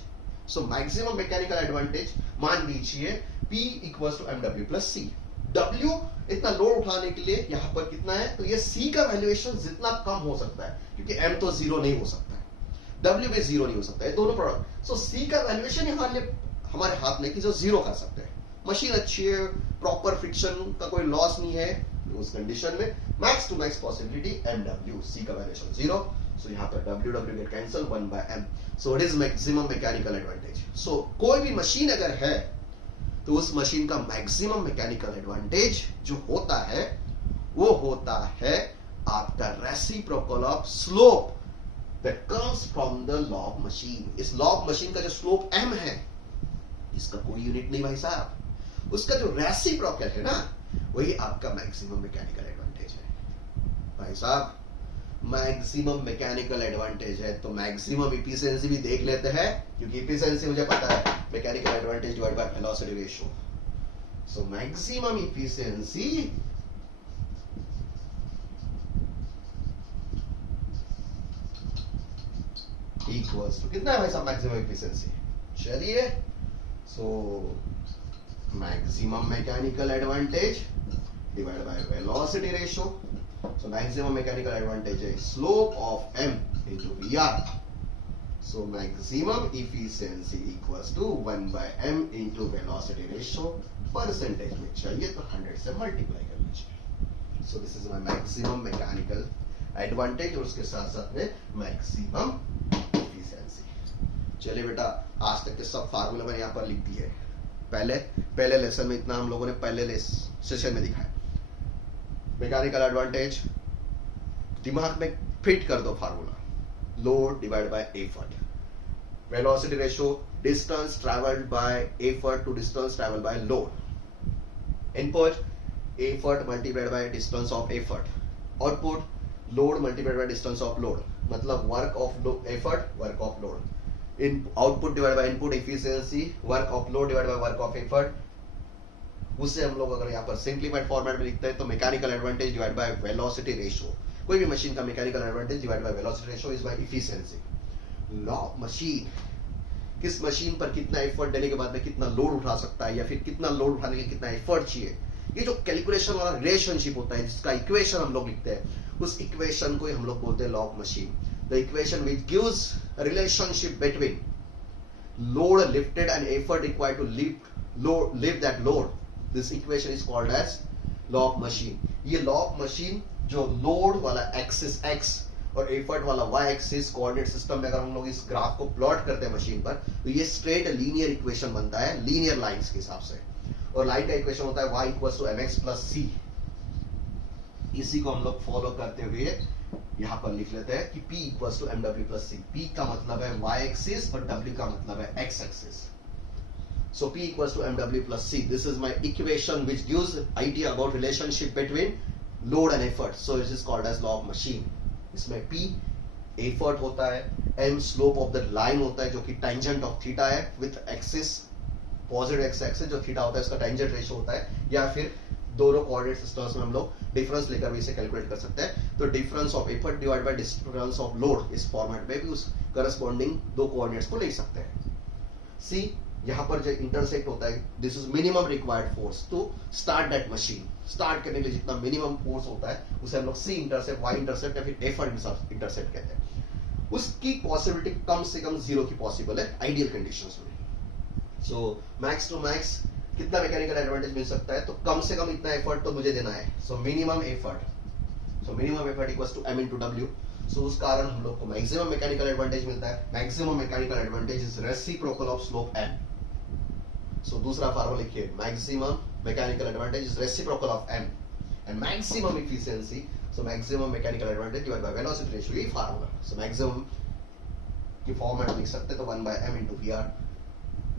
So maximum mechanical advantage मान लीजिए P equals to MW plus C। W इतना load उठाने के लिए यहां पर कितना है, तो ये C का वैल्यूएशन जितना कम हो सकता है, क्योंकि M तो 0 नहीं हो सकता है। W भी जीरो नहीं हो सकता है, दोनों प्रोडक्ट। सो C का वैल्यूएशन यहाँ हमारे हाथ में कि जो जीरो कर सकते हैं। मशीन अच्छी है, प्रॉपर फ्रिक्शन का कोई लॉस नहीं है, उस कंडीशन में max to max possibility MW, C का वैल्यूएशन जीरो। सो यहाँ पर W get cancel 1/m। So it is maximum mechanical advantage. So कोई भी मशीन अगर है तो उस मशीन का मैक्सिमम मैकेनिकल एडवांटेज जो होता है वो होता है आपका reciprocal of slope that comes from the law of machine. इस लॉ ऑफ मशीन का जो स्लोप m है, इसका कोई यूनिट नहीं भाई साहब, उसका जो रेसिप्रोकल है ना, वही आपका मैक्सिमम मैकेनिकल एडवांटेज है। भाई साहब मैक्सिमम मैकेनिकल एडवांटेज है तो मैक्सिमम इफिशिएंसी भी देख लेते हैं, क्योंकि इफिशिएंसी मुझे पता है mechanical advantage divide by velocity ratio. So maximum efficiency equals to कितना है भाई साहब मैक्सिमम इफिशिएंसी? चलिए, so maximum mechanical advantage divide by velocity ratio. So maximum mechanical advantage is slope of m into VR. So maximum efficiency equals to 1/m into velocity ratio। Percentage में चाहिए तो 100 से multiply कर लीजिए। So this is my maximum mechanical advantage और उसके साथ साथ में maximum efficiency। चलिए बेटा, आज तक के सब फार्मूला मैंने यहाँ पर लिख दिए। पहले लेसन में इतना हम लोगों ने पहले सेशन में दिखाया। मैकेनिकल एडवांटेज दिमाग में फिट कर दो formula, load divide by effort. Velocity ratio distance travelled by effort to distance travelled by load. Input effort multiplied by distance of effort. Output load multiplied by distance of load, मतलब work of effort work of load. इन output divide by input efficiency, work of load divide by work of effort. उसे हम लोग अगर यहाँ पर simplified format में लिखते हैं तो mechanical advantage divide by velocity ratio. कोई भी मशीन का mechanical advantage divide by velocity ratio is by efficiency. Law of machine, किस मशीन पर कितना एफर्ट देने के बाद में कितना लोड उठा सकता है, या फिर कितना लोड उठाने के लिए कितना एफर्ट चाहिए, ये जो कैलकुलेशन वाला रिलेशनशिप होता है जिसका इक्वेशन हम लोग लिखते हैं, उस इक्वेशन को हम लोग बोलते हैं law of machine. The equation which gives relationship between load lifted and effort required to lift that load, this equation is called as law of machine. ये लॉ ऑफ मशीन जो लोड वाला axis x और effort वाला y axis coordinate system में अगर हम लोग इस ग्राफ को प्लॉट करते हैं मशीन पर, तो ये स्ट्रेट लीनियर इक्वेशन बनता है लीनियर लाइंस के हिसाब से। और लाइन का इक्वेशन होता है y equals to mx plus c। इसी को हम लोग फॉलो करते हुए यहां पर लिख लेते हैं कि p equals to mw plus c। p का मतलब है y एक्सिस और w का मतलब है x axis. So P equals to MW plus C. This is my equation which gives idea about relationship between load and effort. So it is called as law of machine. इसमें P effort होता है, M slope of the line होता है जो कि tangent of theta है, with axis positive x axis जो theta होता है इसका tangent ratio होता है, या फिर दोनों coordinate systems में हम लोग डिफरेंस लेकर भी इसे कैलकुलेट कर सकते हैं। तो difference of effort divide by difference of load इस फॉर्मेट में भी उस करस्पॉन्डिंग दो कोऑर्डिनेट्स को ले सकते हैं। C यहाँ पर जो इंटरसेक्ट होता है, this is minimum required force to start that machine. Start करने के लिए जितना मिनिमम फोर्स होता है उसे हम लोग सी इंटरसेप्ट, वाई इंटरसेप्ट या फिर एफर्ट इंटरसेप्ट कहते हैं। उसकी पॉसिबिलिटी कम से कम जीरो की पॉसिबल है आइडियल कंडीशंस में। सो मैक्स टू मैक्स कितना मैकेनिकल एडवांटेज मिल सकता है, तो कम से कम इतना एफर्ट तो मुझे देना है। So minimum effort equals to m into w। सो उस कारण हम लोग को मैक्सिमम मैकेनिकल एडवांटेज मिलता है। Maximum mechanical advantage is reciprocal of slope m। So दूसरा फार्मूला लिखिए, maximum mechanical advantage is reciprocal of m and maximum efficiency, so maximum mechanical advantage divide by velocity ratio, ये formula. So maximum की format लिख सकते हैं तो 1/m into VR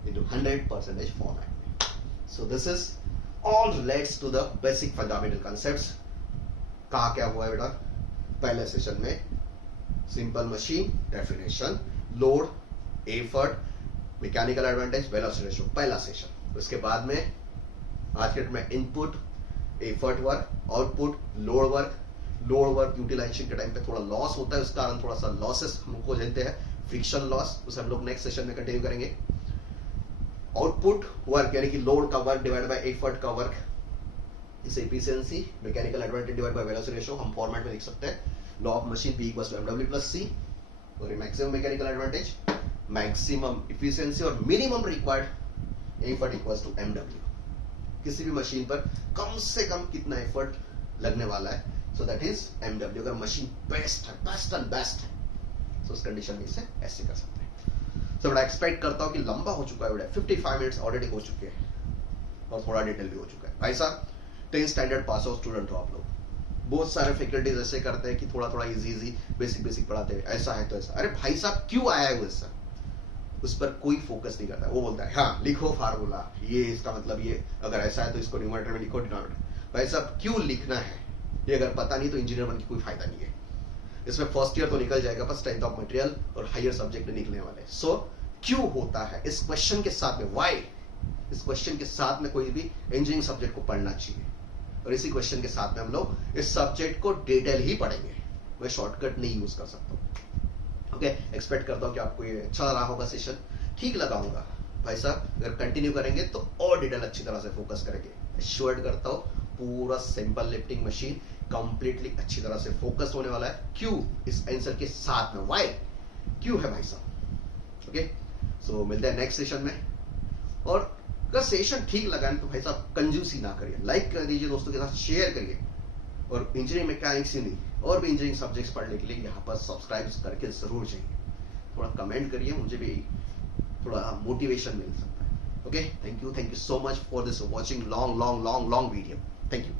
into 100% format. So this is all relates to the basic fundamental concepts. कहा क्या हुआ है बेटा पहले सेशन में, simple machine definition, load, effort, mechanical advantage, velocity ratio, पहला सेशन। उसके बाद में आज के में input, effort work, output, load work utilization के टाइम पे थोड़ा लॉस होता है, उस कारण थोड़ा सा लॉसेस हमको झेलते हैं, फ्रिक्शन लॉस, उसे हम लोग नेक्स्ट सेशन में कंटिन्यू करेंगे। आउटपुट वर्क यानी कि लोड का वर्क डिवाइड बाय एफर्ट का वर्क, इसे efficiency, mechanical advantage divide by velocity ratio हम फॉर्मेट में लिख सकते हैं। Law of machine P equals to MW plus C। और maximum mechanical advantage, maximum efficiency और minimum required effort equals to MW. किसी भी मशीन पर कम से कम कितना एफर्ट लगने वाला है, सो दैट इज एमडब्ल्यू। अगर मशीन बेस्ट है, बेस्ट एंड बेस्ट है, तो उस कंडीशन में इसे ऐसे कर सकते हैं। सो मैं एक्सपेक्ट करता हूं कि लंबा हो चुका है वीडियो, 55 मिनट्स ऑलरेडी हो चुके हैं और थोड़ा डिटेल भी हो चुका है। भाई साहब 10 स्टैंडर्ड पास आउट स्टूडेंट हो आप लोग, बहुत सारे फैकल्टीज ऐसे करते हैं कि थोड़ा थोड़ा इजी बेसिक बेसिक पढ़ाते हैं, ऐसा है तो ऐसा। अरे भाई साहब क्यों आया है वो इससे, उस पर कोई फोकस नहीं करता है। वो बोलता है हाँ लिखो फार्मूला, ये इसका मतलब ये, अगर ऐसा है तो इसको न्यूमरेटर में लिखो डिनोमिनेटर। भाई साहब क्यों लिखना है ये अगर पता नहीं तो इंजीनियर बनने की कोई फायदा नहीं है। इसमें फर्स्ट ईयर तो निकल जाएगा, बस स्ट्रेंथ ऑफ मटेरियल और हायर सब्जेक्ट निकलने वाले। सो क्यों होता है, इस क्वेश्चन के साथ में व्हाई, इस क्वेश्चन के साथ में कोई भी इंजीनियरिंग सब्जेक्ट को पढ़ना चाहिए। और इसी क्वेश्चन के साथ में हम लोग इस सब्जेक्ट को डिटेल ही पढ़ेंगे, मैं शॉर्टकट नहीं यूज कर सकता हूँ। ओके, एक्सपेक्ट करता हूँ कि आपको ये अच्छा रहा होगा, सेशन ठीक लगा होगा। भाई साहब अगर कंटिन्यू करेंगे तो और डिटेल अच्छी तरह से फोकस करेंगे। एश्योर्ड करता हूँ पूरा सिंपल लिफ्टिंग मशीन कंप्लीटली अच्छी तरह से फोकस होने वाला है। क्यों इस आंसर के साथ में, व्हाई क्यों है भाई साहब। ओके, सो मिलते हैं नेक्स्ट सेशन में। और अगर सेशन ठीक लगा तो भाई साहब कंजूसी ना करिए, लाइक कर दीजिए, दोस्तों के साथ शेयर करिए। और इंजीनियरिंग मैकेनिक्स ही नहीं और भी इंजीनियरिंग सब्जेक्ट्स पढ़ने के लिए यहाँ पर सब्सक्राइब करके जरूर जाइए। थोड़ा कमेंट करिए, मुझे भी थोड़ा मोटिवेशन मिल सकता है। Okay, thank you so much for this watching long video. Thank you.